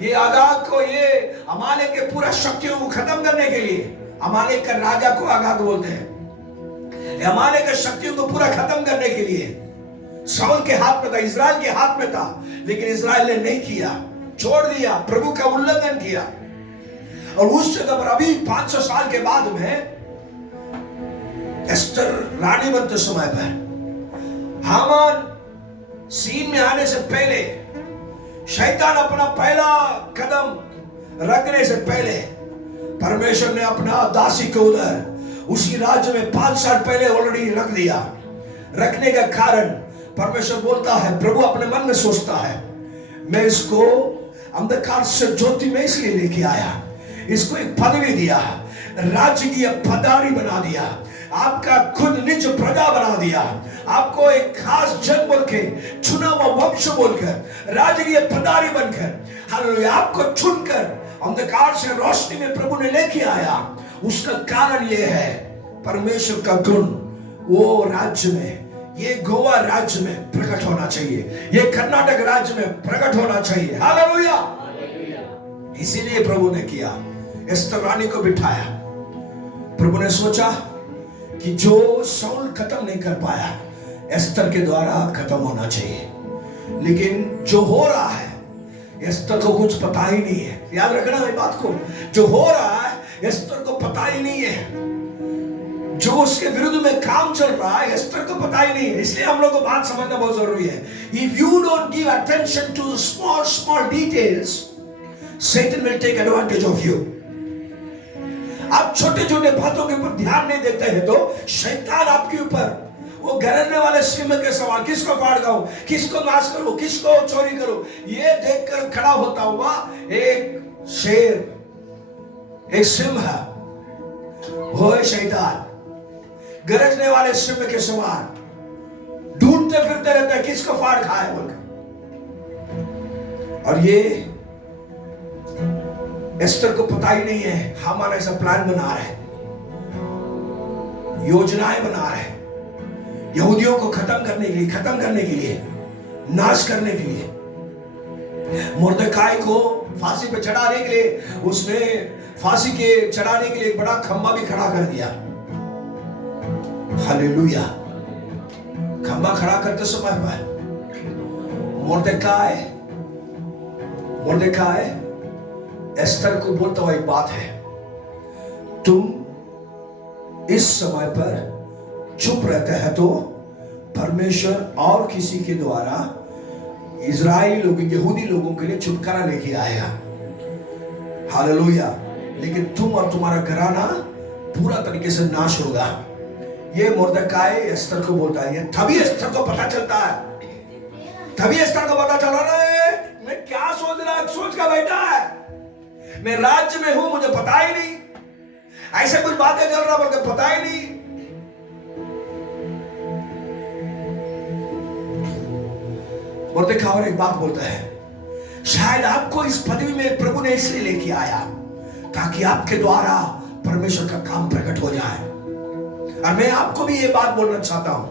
ये अगाग को, ये अमालेक के पूरा शक्तियों को खत्म करने के लिए, अमालेक का राजा को अगाग बोलते हैं, अमालेक के शक्तियों को पूरा खत्म करने के लिए शाऊल के हाथ में था, इस्राएल के हाथ में था, लेकिन इस्राएल ने नहीं किया, छोड़ दिया, प्रभु का उल्लंघन किया। और उस जगह पर अभी 500 साल के बाद में एस्तर रानी बनते समय पर हामान सीन में आने से पहले, शैतान अपना पहला कदम रखने से पहले, परमेश्वर ने अपना दासी को उधर उसी राज्य में 5 साल पहले ऑलरेडी रख दिया। रखने का कारण परमेश्वर बोलता है, प्रभु अपने मन में सोचता है, मैं इसको अंधकार से ज्योति में इसलिए लेके आया, इसको एक पदवी दिया, राज्य की पदारी बना दिया, आपका खुद निज प्रजा बना दिया, आपको एक खास जन बोल के, चुना हुआ वंश बोलकर, राज्य की पदारी बनकर, हालेलुया, आपको चुनकर अंधकार से रोशनी में प्रभु ने लेके आया। उसका कारण यह है परमेश्वर का गुण वो राज्य में, ये गोवा राज्य में प्रकट होना चाहिए, ये कर्नाटक राज्य में प्रकट होना चाहिए। हालेलुया। इसीलिए प्रभु ने किया, एस्तर रानी को बिठाया। प्रभु ने सोचा कि जो शाऊल खत्म नहीं कर पाया, एस्तर के द्वारा खत्म होना चाहिए। लेकिन जो हो रहा है एस्तर को कुछ पता ही नहीं है। याद रखना इस बात को, जो हो रहा है एस्तर को पता ही नहीं है। जो उसके विरुद्ध में काम चल रहा है एस्तर को पता ही नहीं है। इसलिए हम लोग को बात समझना बहुत जरूरी है। If you don't give attention to small details, Satan will take advantage of you. आप छोटे छोटे बातों के ऊपर ध्यान नहीं देते हैं तो शैतान आपके ऊपर वो वो गरजने वाले सिंह के समान, किसको फाड़ खाऊं, किसको नाश करूं, किसको चोरी करूं, ये देखकर खड़ा होता हुआ एक शेर, एक सिंह है, वो है शैतान। गरजने वाले सिंह के समान ढूंढते फिरते रहता है किसको फाड़ खाए बोलकर। और ये एस्तर को पता ही नहीं है, हामान ऐसा प्लान बना रहा है, योजनाएं बना रहे हैं यहूदियों को खत्म करने के लिए, खत्म करने के लिए, नाश करने के लिए। मुर्दकाई को फांसी पे चढ़ाने के लिए उसने फांसी के चढ़ाने के लिए एक बड़ा खंबा भी खड़ा कर दिया। हालेलुया। खंबा खड़ा करते समय पर मुर्दकाई एस्तर को बोलता हुआ एक बात है, तुम इस समय पर चुप रहते हैं तो परमेश्वर और किसी के द्वारा इजरायली लोग, यहूदी लोगों के लिए छुटकारा लेके आएगा। हालेलुया। लेकिन तुम और तुम्हारा घराना पूरा तरीके से नाश होगा। ये मुर्दकाई एस्तर को बोलता है। तभी एस्तर को पता चलता है, तभी एस्तर को पता चला रहा है मैं क्या सोच का बैठा है, मैं राज्य में हूं, मुझे पता ही नहीं, ऐसे कुछ बातें चल रहा बोलकर पता ही नहीं। मुर्दकाई एक बात बोलता है, शायद आपको इस पदवी में प्रभु ने इसलिए लेके आया ताकि आपके द्वारा परमेश्वर का काम प्रकट हो जाए। और मैं आपको भी ये बात बोलना चाहता हूं,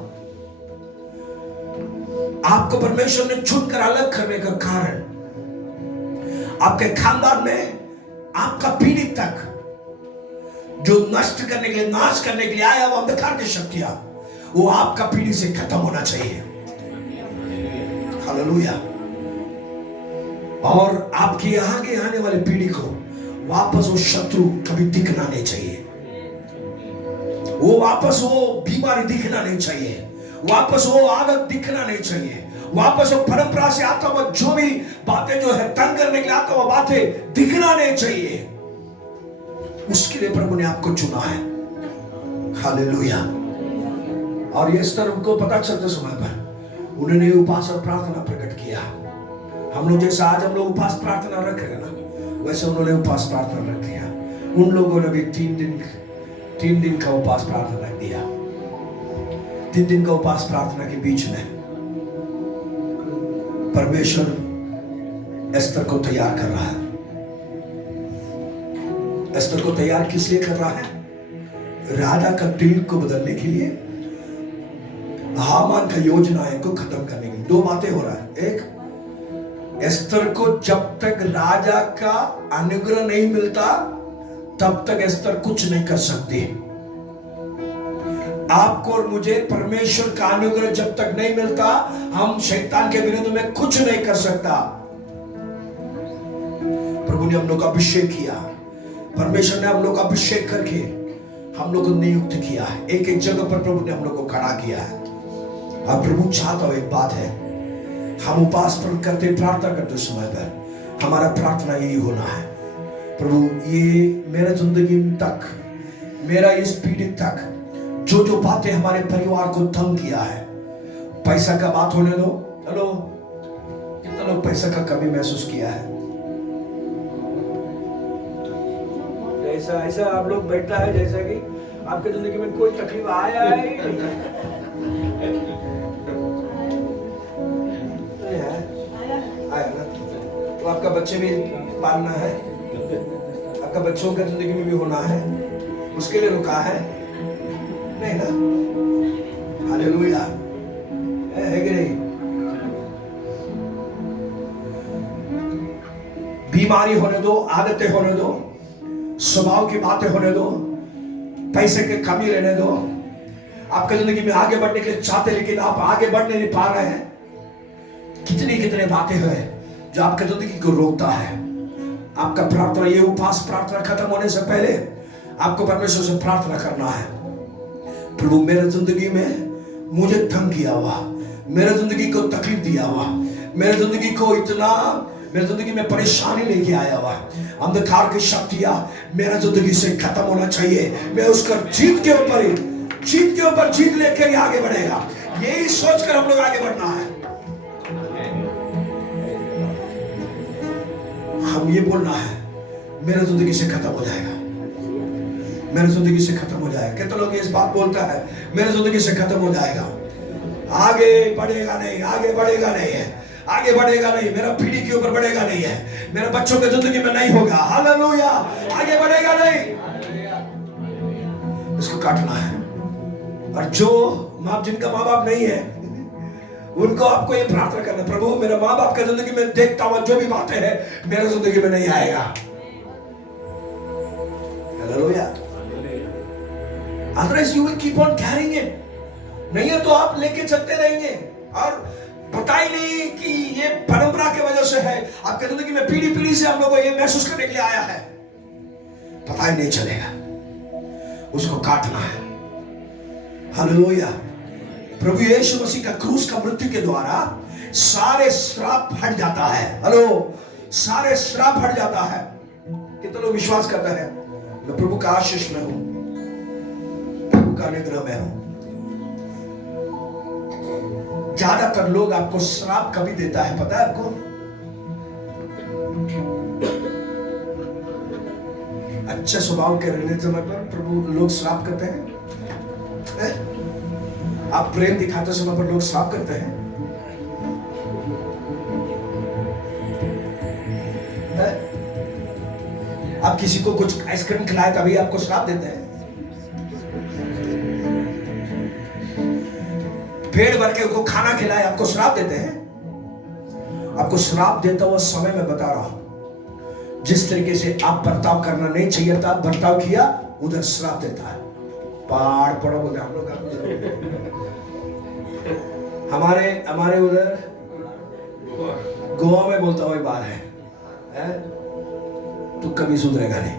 आपको परमेश्वर ने चुनकर अलग करने का कारण, आपके खानदान में आपका पीढ़ी तक जो नष्ट करने के लिए, नाश करने के लिए आया वो अंधकार की शक्तियां, वो आपका पीढ़ी से खत्म होना चाहिए। हालेलुया। और आपकी आगे आने वाली पीढ़ी को वापस वो शत्रु कभी दिखना नहीं चाहिए, वो वापस वो बीमारी दिखना नहीं चाहिए, वापस वो आदत दिखना नहीं चाहिए, वापस वो परंपरा से आता हुआ जो भी बातें जो है तंग करने के लिए आता हुआ बातें दिखना नहीं चाहिए। उसके लिए प्रभु ने आपको चुना है। हालेलुया। और ये स्तर उनको पता चलते समय पर उन्होंने उपास और प्रार्थना प्रकट किया। हम लोग जैसा आज हम लोग उपास प्रार्थना रख रहे हैं ना, वैसे उन्होंने उपास प्रार्थना रख दिया। उन लोगों ने भी 3 दिन का उपास प्रार्थना रख दिया। 3 दिन का उपास प्रार्थना के बीच में परमेश्वर एस्तर को तैयार कर रहा है। एस्तर को तैयार किस लिए कर रहा है? राजा का दिल को बदलने के लिए, हामान का योजनाएं को खत्म करने के लिए। 2 बातें हो रहा है। एक, एस्तर को जब तक राजा का अनुग्रह नहीं मिलता तब तक एस्तर कुछ नहीं कर सकती। आपको और मुझे परमेश्वर का अनुग्रह जब तक नहीं मिलता, हम शैतान के विरुद्ध में कुछ नहीं कर सकता। प्रभु ने हम लोग का अभिषेक किया, परमेश्वर ने हम लोग का अभिषेक करके हम लोग को नियुक्त किया है। एक एक जगह पर प्रभु ने हम लोग को खड़ा किया है। अब प्रभु चाहता हो एक बात है, हम उपास करते, प्रार्थना करते समय पर हमारा प्रार्थना यही होना है, प्रभु ये मेरा जिंदगी तक, मेरा इस पीढ़ी तक जो जो बातें हमारे परिवार को तंग किया है, पैसा का बात होने दो। हेलो, कितना लोग पैसा का कमी महसूस किया है? ऐसा ऐसा आप लोग बैठा है जैसा कि आपके जिंदगी में कोई तकलीफ आया है ही नहीं आया ना। तो आपका बच्चे भी पालना है, आपका बच्चों का जिंदगी में भी होना है, उसके लिए रुका है नहीं ना? हालेलुया। है कि नहीं? बीमारी होने दो, आदतें होने दो, स्वभाव की बातें होने दो, पैसे की कमी रहने दो, आपकी जिंदगी में आगे बढ़ने के लिए चाहते लेकिन आप आगे बढ़ नहीं पा रहे हैं। कितनी बातें हैं जो आपकी जिंदगी को रोकता है। आपका प्रार्थना, ये उपास प्रार्थना खत्म होने से पहले आपको परमेश्वर से प्रार्थना करना है, प्रभु मेरे जिंदगी में मुझे तंग किया हुआ, मेरे जिंदगी को तकलीफ दिया हुआ, मेरे जिंदगी को इतना, मेरे जिंदगी में परेशानी लेके आया हुआ अंधकार की शक्तियां मेरा जिंदगी से खत्म होना चाहिए। मैं उसका जीत के ऊपर ही जीत के ऊपर जीत लेके ही आगे बढ़ेगा। यही सोचकर हम लोग आगे बढ़ना है। हम ये बोलना है मेरा जिंदगी से खत्म हो जाएगा, मेरा जिंदगी से खत्म हो जाएगा। कितने लोग इस बात बोलता है मेरा जिंदगी से खत्म हो जाएगा, आगे बढ़ेगा नहीं, आगे बढ़ेगा नहीं है, आगे बढ़ेगा नहीं, मेरा पीढ़ी के ऊपर बढ़ेगा नहीं है, मेरे बच्चों की जिंदगी में नहीं होगा, हालेलुया, आगे बढ़ेगा नहीं। इसको काटना है। और जो जिनका माँ बाप नहीं है उनको आपको ये प्रार्थना करना, प्रभु मेरा माँ बाप की जिंदगी में देखता हुआ जो भी बातें हैं मेरे जिंदगी में नहीं आएगा। Hallelujah. Otherwise you will keep on carrying it. नहीं है तो आप लेके चलते रहेंगे और पता ही नहीं कि ये परंपरा की वजह से है, आपकी जिंदगी में पीढ़ी पीढ़ी से हम लोग को ये महसूस करने के लिए आया है, पता ही नहीं चलेगा। उसको काटना है। हालेलुया। प्रभु यीशु मसीह का क्रूस का मृत्यु के द्वारा सारे श्राप हट जाता है। हेलो, सारे श्राप हट जाता है। कितने लोग विश्वास करते हैं मैं प्रभु का आशीष में हूं, प्रभु का अनुग्रह में हूं। ज्यादातर लोग आपको श्राप कभी देता है पता है आपको? अच्छे स्वभाव के रहने समय पर प्रभु लोग श्राप करते हैं। आप प्रेम दिखाते समय पर लोग श्राप करते हैं। आप किसी को कुछ आइसक्रीम खिलाए तभी आपको श्राप देते हैं। पेट भर के उनको खाना खिलाए आपको श्राप देते हैं। आपको श्राप देता हुआ समय में बता रहा हूं, जिस तरीके से आप बर्ताव करना नहीं चाहिए था बर्ताव किया, उधर श्राप देता है। पहाड़ पड़ो बोलते हम लोग। हमारे उधर गोवा में बोलता हुआ बात है, तू कभी सुधरेगा नहीं।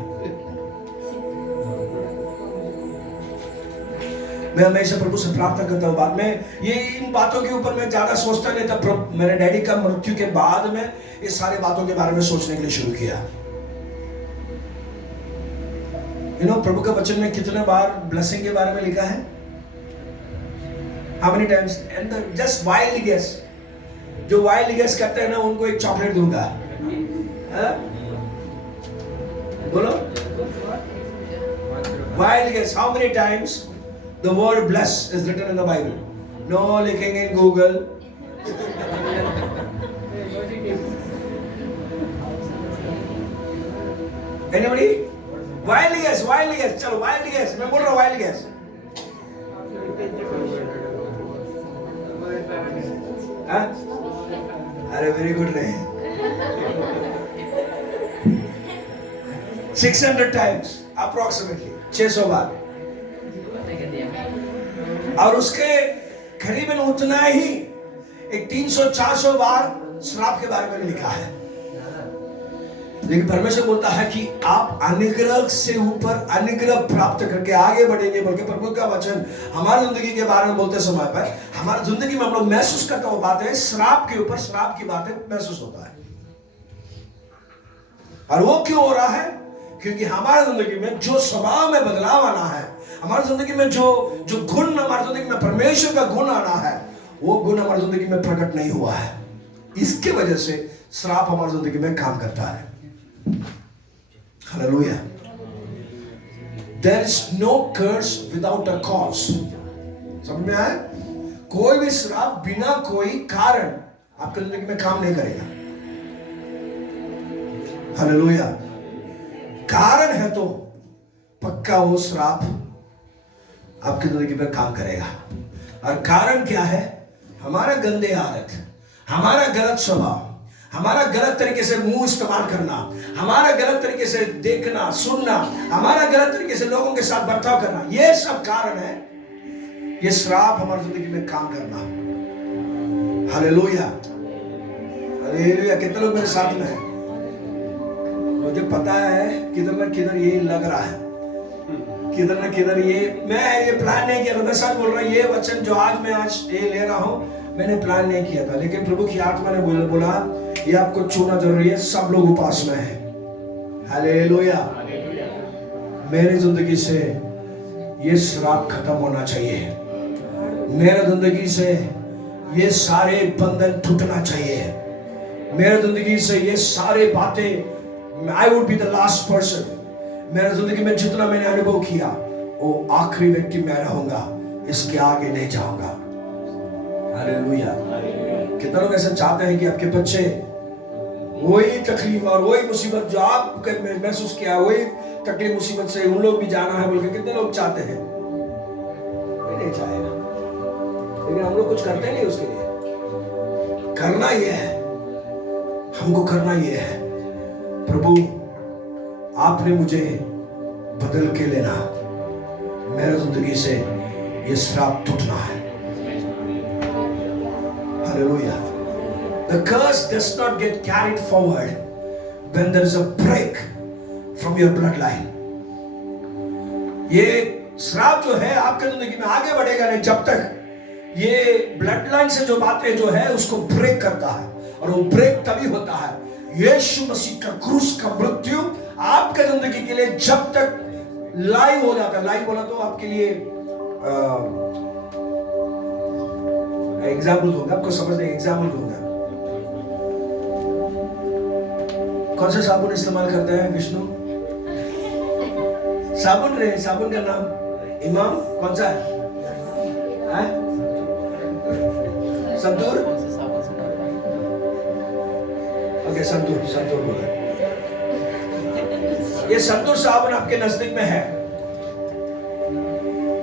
मैं हमेशा प्रभु से प्रार्थना करता हूँ। बाद में ये इन बातों के ऊपर मैं ज्यादा सोचता नहीं था। मेरे डैडी का मृत्यु के बाद में ये सारे बातों के बारे में सोचने के लिए शुरू किया। प्रभु का वचन में कितने बार ब्लेसिंग के बारे में लिखा है? How many times? And just wild guess. जो वाइल्ड गेस करते हैं ना उनको एक चॉकलेट दूंगा। बोलो, wild guess. How many times the word bless is written in the Bible? No looking in Google. Anybody? Wild guess, wild guess. चलो wild guess. मैं बोल रहा हूँ wild guess. हाँ? अरे वेरी गुड रहे। 600 times approximately 600 बार। और उसके करीबन उतना ही एक 300-400 बार श्राप के बारे में लिखा है। लेकिन परमेश्वर बोलता है कि आप अनुग्रह से ऊपर अनुग्रह प्राप्त करके आगे बढ़ेंगे। बल्कि प्रभु का वचन हमारी जिंदगी के बारे में बोलते समय पर हमारी जिंदगी में हम लोग महसूस करता हुआ बातें, श्राप के ऊपर श्राप की बातें महसूस होता है। और वो क्यों हो रहा है? क्योंकि हमारी जिंदगी में जो स्वभाव में बदलाव आना है, हमारी जिंदगी में जो गुण हमारी जिंदगी में परमेश्वर का गुण आना है, वो गुण हमारी जिंदगी में प्रकट नहीं हुआ है। इसके वजह से श्राप हमारी जिंदगी में काम करता है। Hallelujah. There is no curse without a cause. समझ में आया? कोई भी श्राप बिना कोई कारण आपकी जिंदगी में काम नहीं करेगा। Hallelujah. कारण है तो पक्का वो श्राप आपकी जिंदगी में काम करेगा। और कारण क्या है? हमारा गंदे आदत, हमारा गलत स्वभाव, हमारा गलत तरीके से मुंह इस्तेमाल करना, हमारा गलत तरीके से देखना सुनना, हमारा गलत तरीके से लोगों के साथ बर्ताव करना, ये सब कारण है ये श्राप हमारी जिंदगी में काम करना। Hallelujah, hallelujah. कितने लोग मेरे साथ में हैं? मुझे पता है किधर ना किधर ये लग रहा है, किधर ना किधर मैं ये प्लान नहीं किया था। मैं सच बोल रहा हूँ, ये वचन जो आज मैं ये ले रहा हूँ मैंने प्लान नहीं किया था, लेकिन प्रभु की आत्मा ने बोला ये आपको छूना जरूरी है। सब लोग उपास में हैं। हालेलुया। मेरी जिंदगी से ये श्राप खत्म होना चाहिए। मेरे जिंदगी से ये सारे बंधन टूटना चाहिए। मेरे जिंदगी से ये सारे बातें, I would be the last person. मेरे जिंदगी में जितना मैंने अनुभव किया वो आखिरी व्यक्ति मैं रहूंगा, इसके आगे नहीं जाऊंगा। हालेलुया। कितना लोग ऐसा चाहते हैं कि आपके बच्चे वही तकलीफ और वही मुसीबत जो आप महसूस किया, वही तकलीफ मुसीबत से उन लोग भी जाना है बोल के कितने लोग चाहते हैं? कोई नहीं चाहेगा, लेकिन हम लोग कुछ करते नहीं उसके लिए। करना ये है, हमको करना ये है, प्रभु आपने मुझे बदल के लेना, मेरे जिंदगी से ये श्राप टूटना है। Hallelujah. The curse does not get carried forward when there is a break from your bloodline. ये श्राप जो है आपके जिंदगी में आगे बढ़ेगा नहीं जब तक ये ब्लड लाइन से जो बातें जो है उसको ब्रेक करता है। और वो ब्रेक तभी होता है यीशु मसीह का क्रूस का मृत्यु आपके जिंदगी के लिए जब तक लाइव हो जाता है। लाइव बोला तो आपके लिए एग्जाम्पल दूंगा, आपको समझने एग्जाम्पल दूंगा। कौन सा साबुन इस्तेमाल करते हैं विष्णु? साबुन रे, साबुन का नाम इमाम कौन सा है? संतूर। ओके, संतूर बोला। ये संतूर साबुन आपके नजदीक में है,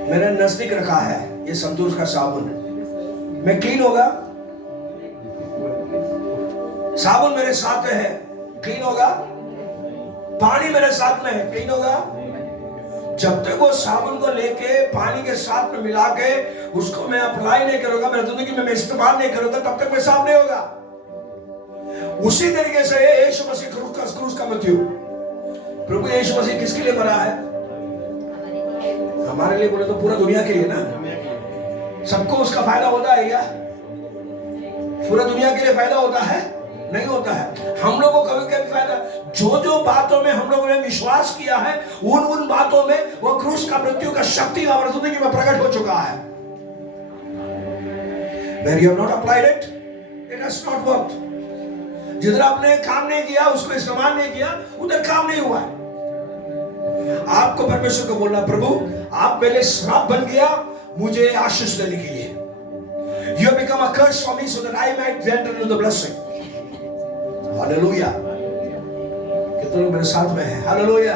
मैंने नजदीक रखा है ये संतूर का साबुन। मैं क्लीन होगा, साबुन मेरे साथ में है, क्लीन होगा। पानी मेरे साथ में है, क्लीन होगा। जब तक वो साबुन को लेके पानी के साथ में मिला के उसको मैं अप्लाई नहीं करूंगा, मेरी जिंदगी में मैं इस्तेमाल नहीं करूंगा, तब तक मैं साफ नहीं होगा। उसी तरीके से यीशु मसीह क्रूस का मृत्यु, प्रभु यीशु मसीह किसके लिए मरा है? हमारे लिए बोले तो पूरा दुनिया के लिए ना। सबको उसका फायदा होता है क्या? पूरा दुनिया के लिए फायदा होता है? नहीं होता है। हम लोगों को कभी कभी फायदा, जो बातों में हम लोगों ने विश्वास किया है उन बातों में वो क्रूस का मृत्यु का शक्ति हमारी जिंदगी में प्रकट हो चुका है। Where you have not applied it, it has not worked. जिधर आपने काम नहीं किया, उसको इस्तेमाल नहीं किया, उधर काम नहीं हुआ है। आपको परमेश्वर को बोलना, प्रभु आप पहले श्राप बन गया मुझे आशीष देने के लिए। You have become a curse for me so that I might enter into the blessing. Hallelujah. कितने लोग मेरे साथ में हैं? हालेलुया।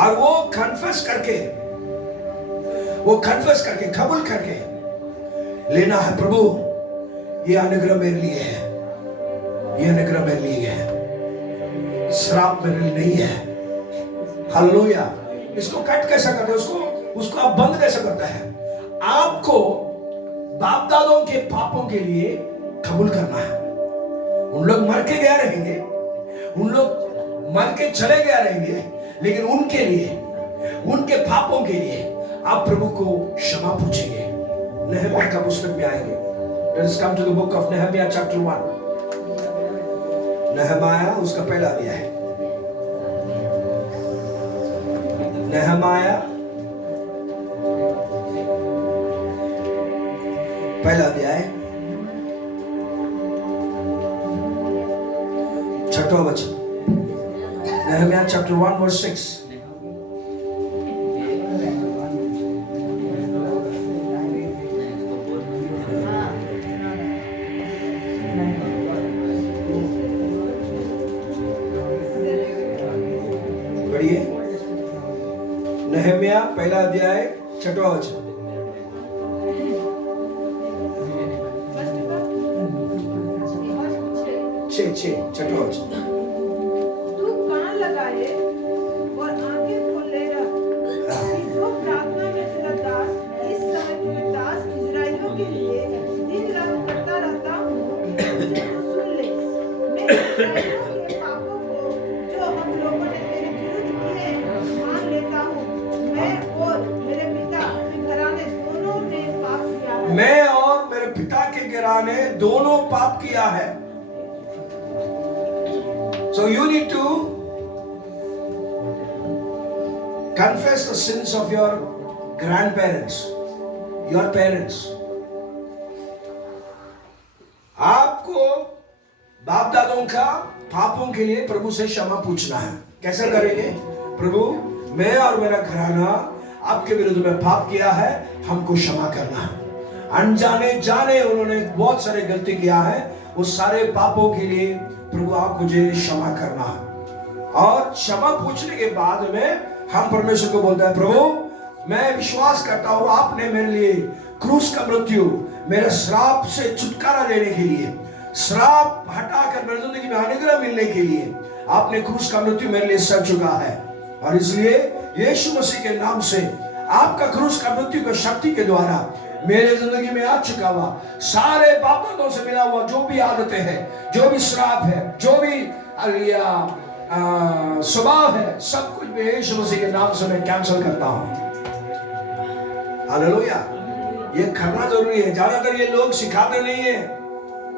और वो कन्फेस करके कबूल करके लेना है, प्रभु ये अनुग्रह मेरे लिए है, ये अनुग्रह मेरे लिए है, श्राप मेरे लिए नहीं है। हालेलुया। इसको कट कैसे करते हैं? उसको आप बंद कैसे करते हैं? आपको बाप दादों के पापों के लिए कबूल करना है। उन लोग मर के गए रहेंगे, उन लोग मर के चले गए रहेंगे, लेकिन उनके लिए, उनके पापों के लिए आप प्रभु को क्षमा पूछेंगे। नहम्याह का पुस्तक में आएंगे। Let us come to the book of Nehemiah chapter 1. नहम्याह उसका पहला अध्याय है। नहम्याह पहला अध्याय 6वां वचन। Nehemiah chapter 1 verse 6. पढ़िए। नहम्याह पहला अध्याय 6वां वचन। छठवां वचन। तू कान लगाए और आंखें खोले रख, जो प्रार्थना में तेरा दास इस समय तेरे दास इस्राएलियों के लिए दिन रात करता रहता हूँ, उसे तू सुन ले। मैं इस्राएलियों के पापों को जो हम लोगों ने तेरे विरुद्ध किए मान लेता हूँ। मैं और मेरे पिता के घराने दोनों ने पाप किया है। मैं और मेरे पिता के घराने दोनों पाप किया है। So you need to Confess the sins of your grandparents, your parents. आपको बाप दादों का पापों के लिए प्रभु से क्षमा पूछना है। कैसे करेंगे? प्रभु, मैं और मेरा घराना आपके विरुद्ध में पाप किया है, हमको क्षमा करना है। अनजाने जाने उन्होंने बहुत सारे गलती किया है, उस सारे पापों के लिए प्रभु आप मुझे क्षमा करना है। और क्षमा पूछने के बाद में हम परमेश्वर को बोलते हैं, प्रभु मैं विश्वास करता हूं आपने मेरे लिए क्रूस का मृत्यु, मेरे श्राप से छुटकारा देने के लिए, श्राप हटाकर मेरी जिंदगी में अनुग्रह मिलने के लिए आपने क्रूस का मृत्यु मेरे लिए सह चुका है। और इसलिए यीशु मसीह के नाम से आपका क्रूस का मृत्यु की शक्ति के द्वारा मेरे जिंदगी में आ चुका हुआ सारे पापों से मिला हुआ जो भी आदतें हैं, जो भी श्राप है, जो भी स्वभाव है, सब कुछ मैं यीशु मसीह के नाम से मैं कैंसिल करता हूं। हालेलुया। ये करना जरूरी है। ज्यादातर ये लोग सिखाते नहीं है,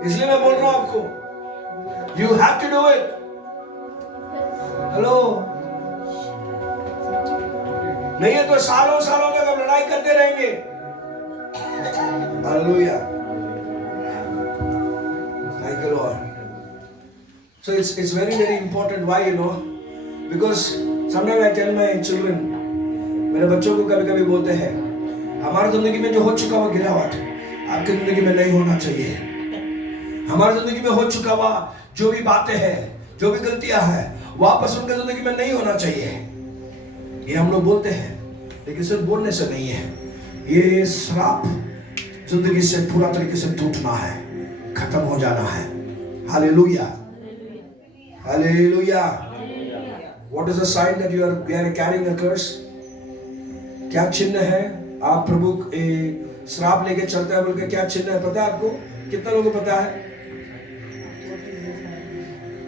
इसलिए मैं बोल रहा हूं आपको, you have to do it. Hello, नहीं है तो सालों सालों तक हम लड़ाई करते रहेंगे। Hallelujah, thank you Lord. So it's very important. Why, you know? Because sometimes I tell my children, मेरे बच्चों को कभी कभी बोलते हैं, हमारी जिंदगी में जो हो चुका हुआ गिरावट आपकी जिंदगी में नहीं होना चाहिए। हमारी जिंदगी में हो चुका हुआ जो भी बातें हैं, जो भी गलतियां हैं, वापस उनकी जिंदगी में नहीं होना चाहिए। ये हम लोग बोलते हैं, लेकिन सिर्फ बोलने से नहीं है। ये श्राप जिंदगी से पूरा तरीके से टूटना है, खत्म हो जाना है। Hallelujah, hallelujah. What is the sign that you are carrying a curse? क्या चिन्ह है? आप प्रभु श्राप लेके चलते हैं बोल के क्या चिन्ह है पता है आपको? कितना लोगों को पता है?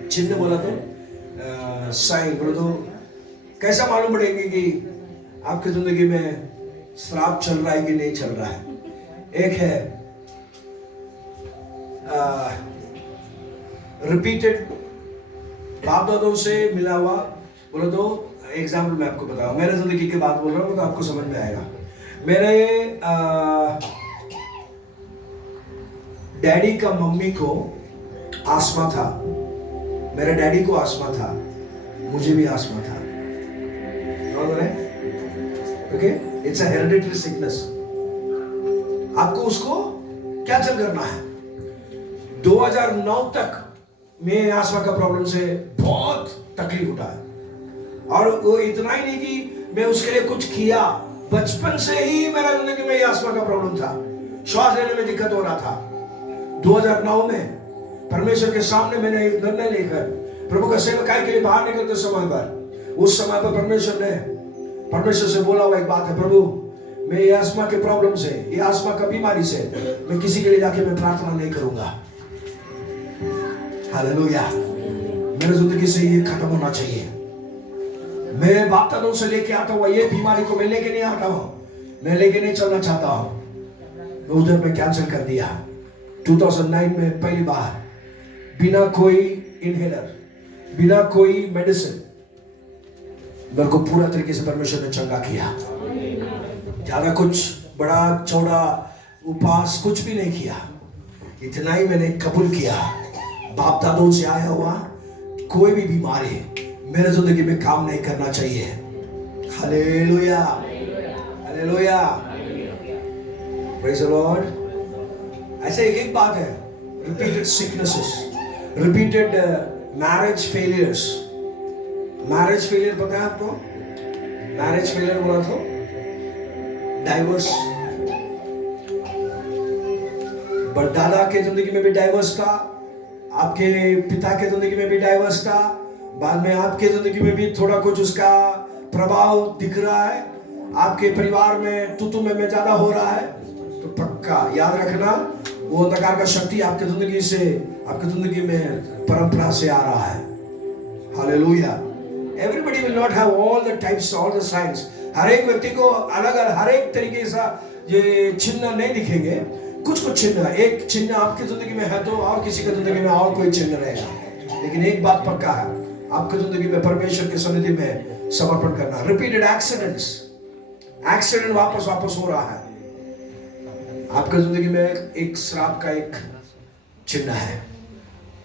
चिन्ह बोला तो साइन बोलो तो कैसा मालूम पड़ेगी कि आपकी जिंदगी में श्राप चल रहा है कि नहीं चल रहा है? एक है रिपीटेड बाप दादों से मिला हुआ, बोलो तो एग्जाम्पल मैं आपको बताऊं, मेरे जिंदगी की बात बोल रहा हूं तो आपको समझ में आएगा। मेरे डैडी का मम्मी को आस्मा था, मेरे डैडी को आस्मा था, मुझे भी आस्मा था। Okay, it's a hereditary sickness. आपको उसको कैंसिल करना है। 2009 तक मैं आस्मा का प्रॉब्लम से बहुत तकलीफ उठाया, और वो इतना ही नहीं कि मैं उसके लिए कुछ किया, बचपन से ही मेरा जिंदगी में आस्मा का प्रॉब्लम था, श्वास लेने में दिक्कत हो रहा था। 2009 में परमेश्वर के सामने मैंने एक निर्णय लेकर प्रभु का सेवकाई के लिए बाहर निकलते समय पर, उस समय पर परमेश्वर से बोला हुआ एक बात है, प्रभु मैं ये आस्मा के प्रॉब्लम से, ये आस्मा का बीमारी से मैं किसी के लिए जाके मैं प्रार्थना नहीं करूंगा। हालेलुया। मेरी जिंदगी से ये खत्म होना चाहिए। मैं बाप दादों से लेके आता हुआ ये बीमारी को मैं लेके नहीं आता हूं, मैं लेके नहीं चलना चाहता हूं। मैं उधर में कैंसिल कर दिया। 2009 में पहली बार बिना कोई इनहेलर, बिना कोई मेडिसिन मेरे को पूरा तरीके से परमेश्वर ने चंगा किया। ज्यादा कुछ बड़ा चौड़ा उपवास कुछ भी नहीं किया, इतना ही मैंने कबूल किया। बाप दादों से आया हुआ कोई भी बीमारी मेरे जिंदगी में काम नहीं करना चाहिए। Hallelujah, hallelujah, praise the Lord. ऐसे एक बात है, repeated sicknesses, repeated marriage failures. Marriage failure पता है आपको? मैरिज फेलियर बोला तो डाइवोर्स। बट दादा के जिंदगी में भी डाइवोर्स था, आपके पिता के जिंदगी में भी डाइवोर्स था, बाद में आपके जिंदगी में भी थोड़ा कुछ उसका प्रभाव दिख रहा है, आपके परिवार में तुतु में ज्यादा हो रहा है। तो पक्का याद रखना, वो अंधकार का शक्ति आपके जिंदगी से, आपकी जिंदगी में परंपरा से आ रहा है। Hallelujah. Everybody will not have all the types, all the signs. हर एक व्यक्ति को अलग अलग हर एक तरीके से ये चिन्ह नहीं दिखेंगे। कुछ चिन्ह, एक चिन्ह आपकी जिंदगी में है तो और किसी की जिंदगी में और कोई चिन्ह रहेगा। लेकिन एक बात पक्का है, आपकी जिंदगी में परमेश्वर की सन्निधि में समर्पण करना। रिपीटेड एक्सीडेंट वापस हो रहा है आपकी जिंदगी में, एक श्राप का एक चिन्ह है।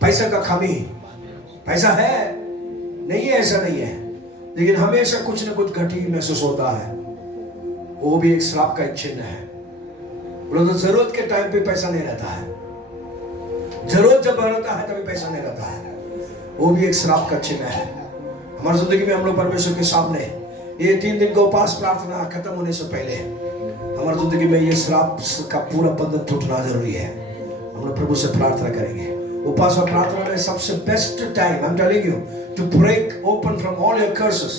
पैसा का कमी, पैसा है नहीं है ऐसा नहीं है, लेकिन हमेशा कुछ ना कुछ घटी महसूस होता है, वो भी एक श्राप का एक चिन्ह है। बोलो तो जरूरत के टाइम पे पैसा नहीं रहता है, जरूरत जब रहता है तभी पैसा नहीं रहता है, वो भी एक श्राप का चिन्ह है। हमारी जिंदगी में हम लोग परमेश्वर के सामने ये 3 दिन का उपास प्रार्थना खत्म होने से पहले हमारी जिंदगी में ये श्राप का पूरा बंधन टूटना जरूरी है। हम लोग प्रभु से प्रार्थना करेंगे। उपास और प्रार्थना में सबसे best time, I am telling you, to break open from all your curses.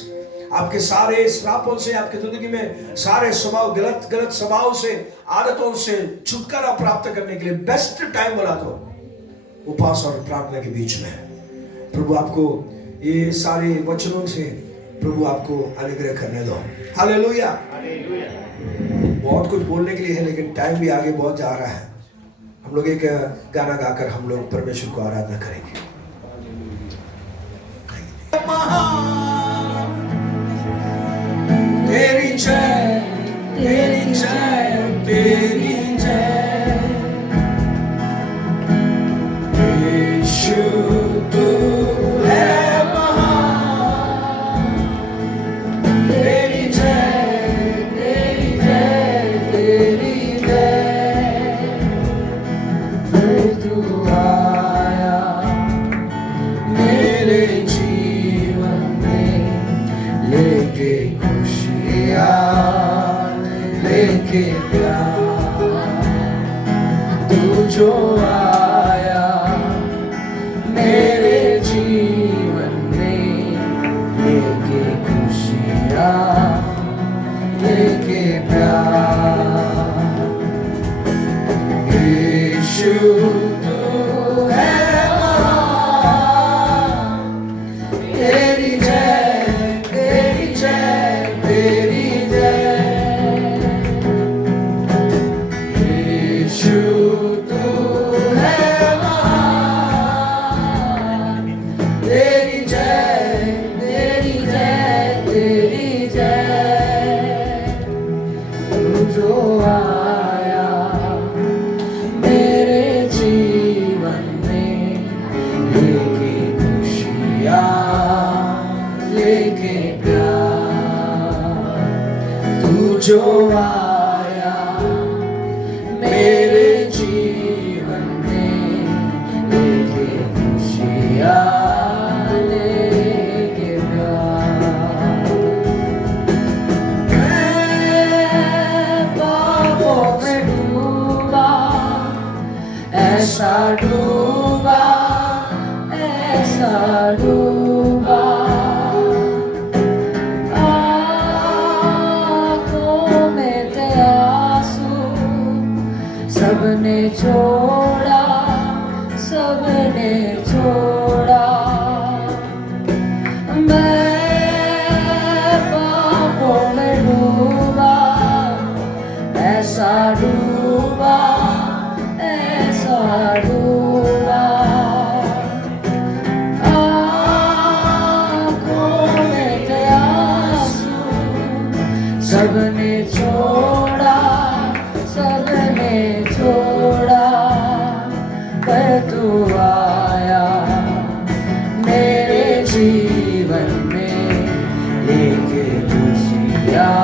आपके सारे श्रापों से, आपकी जिंदगी में सारे स्वभाव, गलत स्वभाव से, आदतों से छुटकारा प्राप्त करने के लिए बेस्ट टाइम बोला तो उपास और प्रार्थना के बीच में। प्रभु आपको ये सारे वचनों से प्रभु आपको अनुग्रह करने दो। हालेलुया। बहुत कुछ बोलने के लिए है, लेकिन टाइम भी आगे बहुत जा रहा है। हम लोग एक गाना गाकर हम लोग परमेश्वर को आराधना करेंगे। तेरी जय, तेरी जय, तेरी जय, यीशु तू है महान। तेरी जय, तेरी जय, तेरी जय, फिर तू आया मेरे जीवन में, लेके खुशियाँ, लेके प्यार। तू जो आया मेरे जीवन में, लेके खुशियाँ, लेके प्यार। यीशु तू है महान। तेरी जय, तेरी जय, तेरी जय, यीशु तू है महान। तेरी जय, तेरी जय, तेरी जय, तू जो आया मेरे जीवन में, लेके खुशियाँ, लेके प्यार। तू जो आया मेरे जीवन में, लेके खुशियाँ, लेके प्यार। मैं पापों में डूबा, ऐसा डूबा, ऐसा डूबा, आँखों में थे आंसू, सबने छोड़ा, सबने छोड़ा। मैं पापों में डूबा, ऐसा डूबा, ऐसा डूबा, आँखों में थे आंसू, सबने छोड़ा, सबने छोड़ा। पर तू आया मेरे जीवन में, लेके खुशियाँ,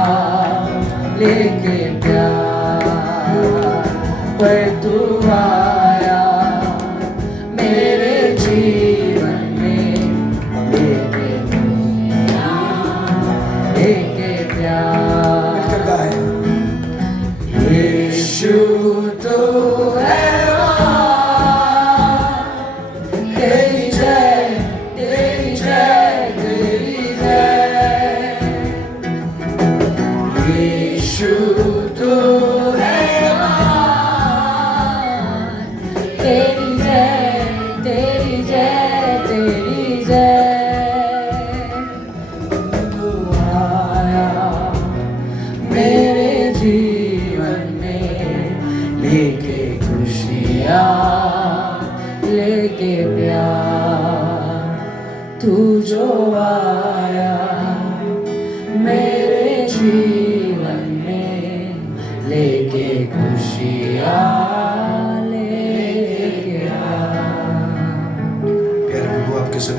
लेके प्यार। पर तू आया मेरे जीवन में, लेके खुशियाँ, लेके प्यार। मिलकर गाए। यीशु तू है महान। तेरी जय, तेरी जय, तेरी जय, यीशु तू है महान। तेरी जय, तेरी जय, तेरी जय, तू आया मेरे जीवन में, लेके खुशियाँ, लेके प्यार। तू जो आया लेके खुशियाँ लेके आ। प्यारे प्रभु आपके सन्निधान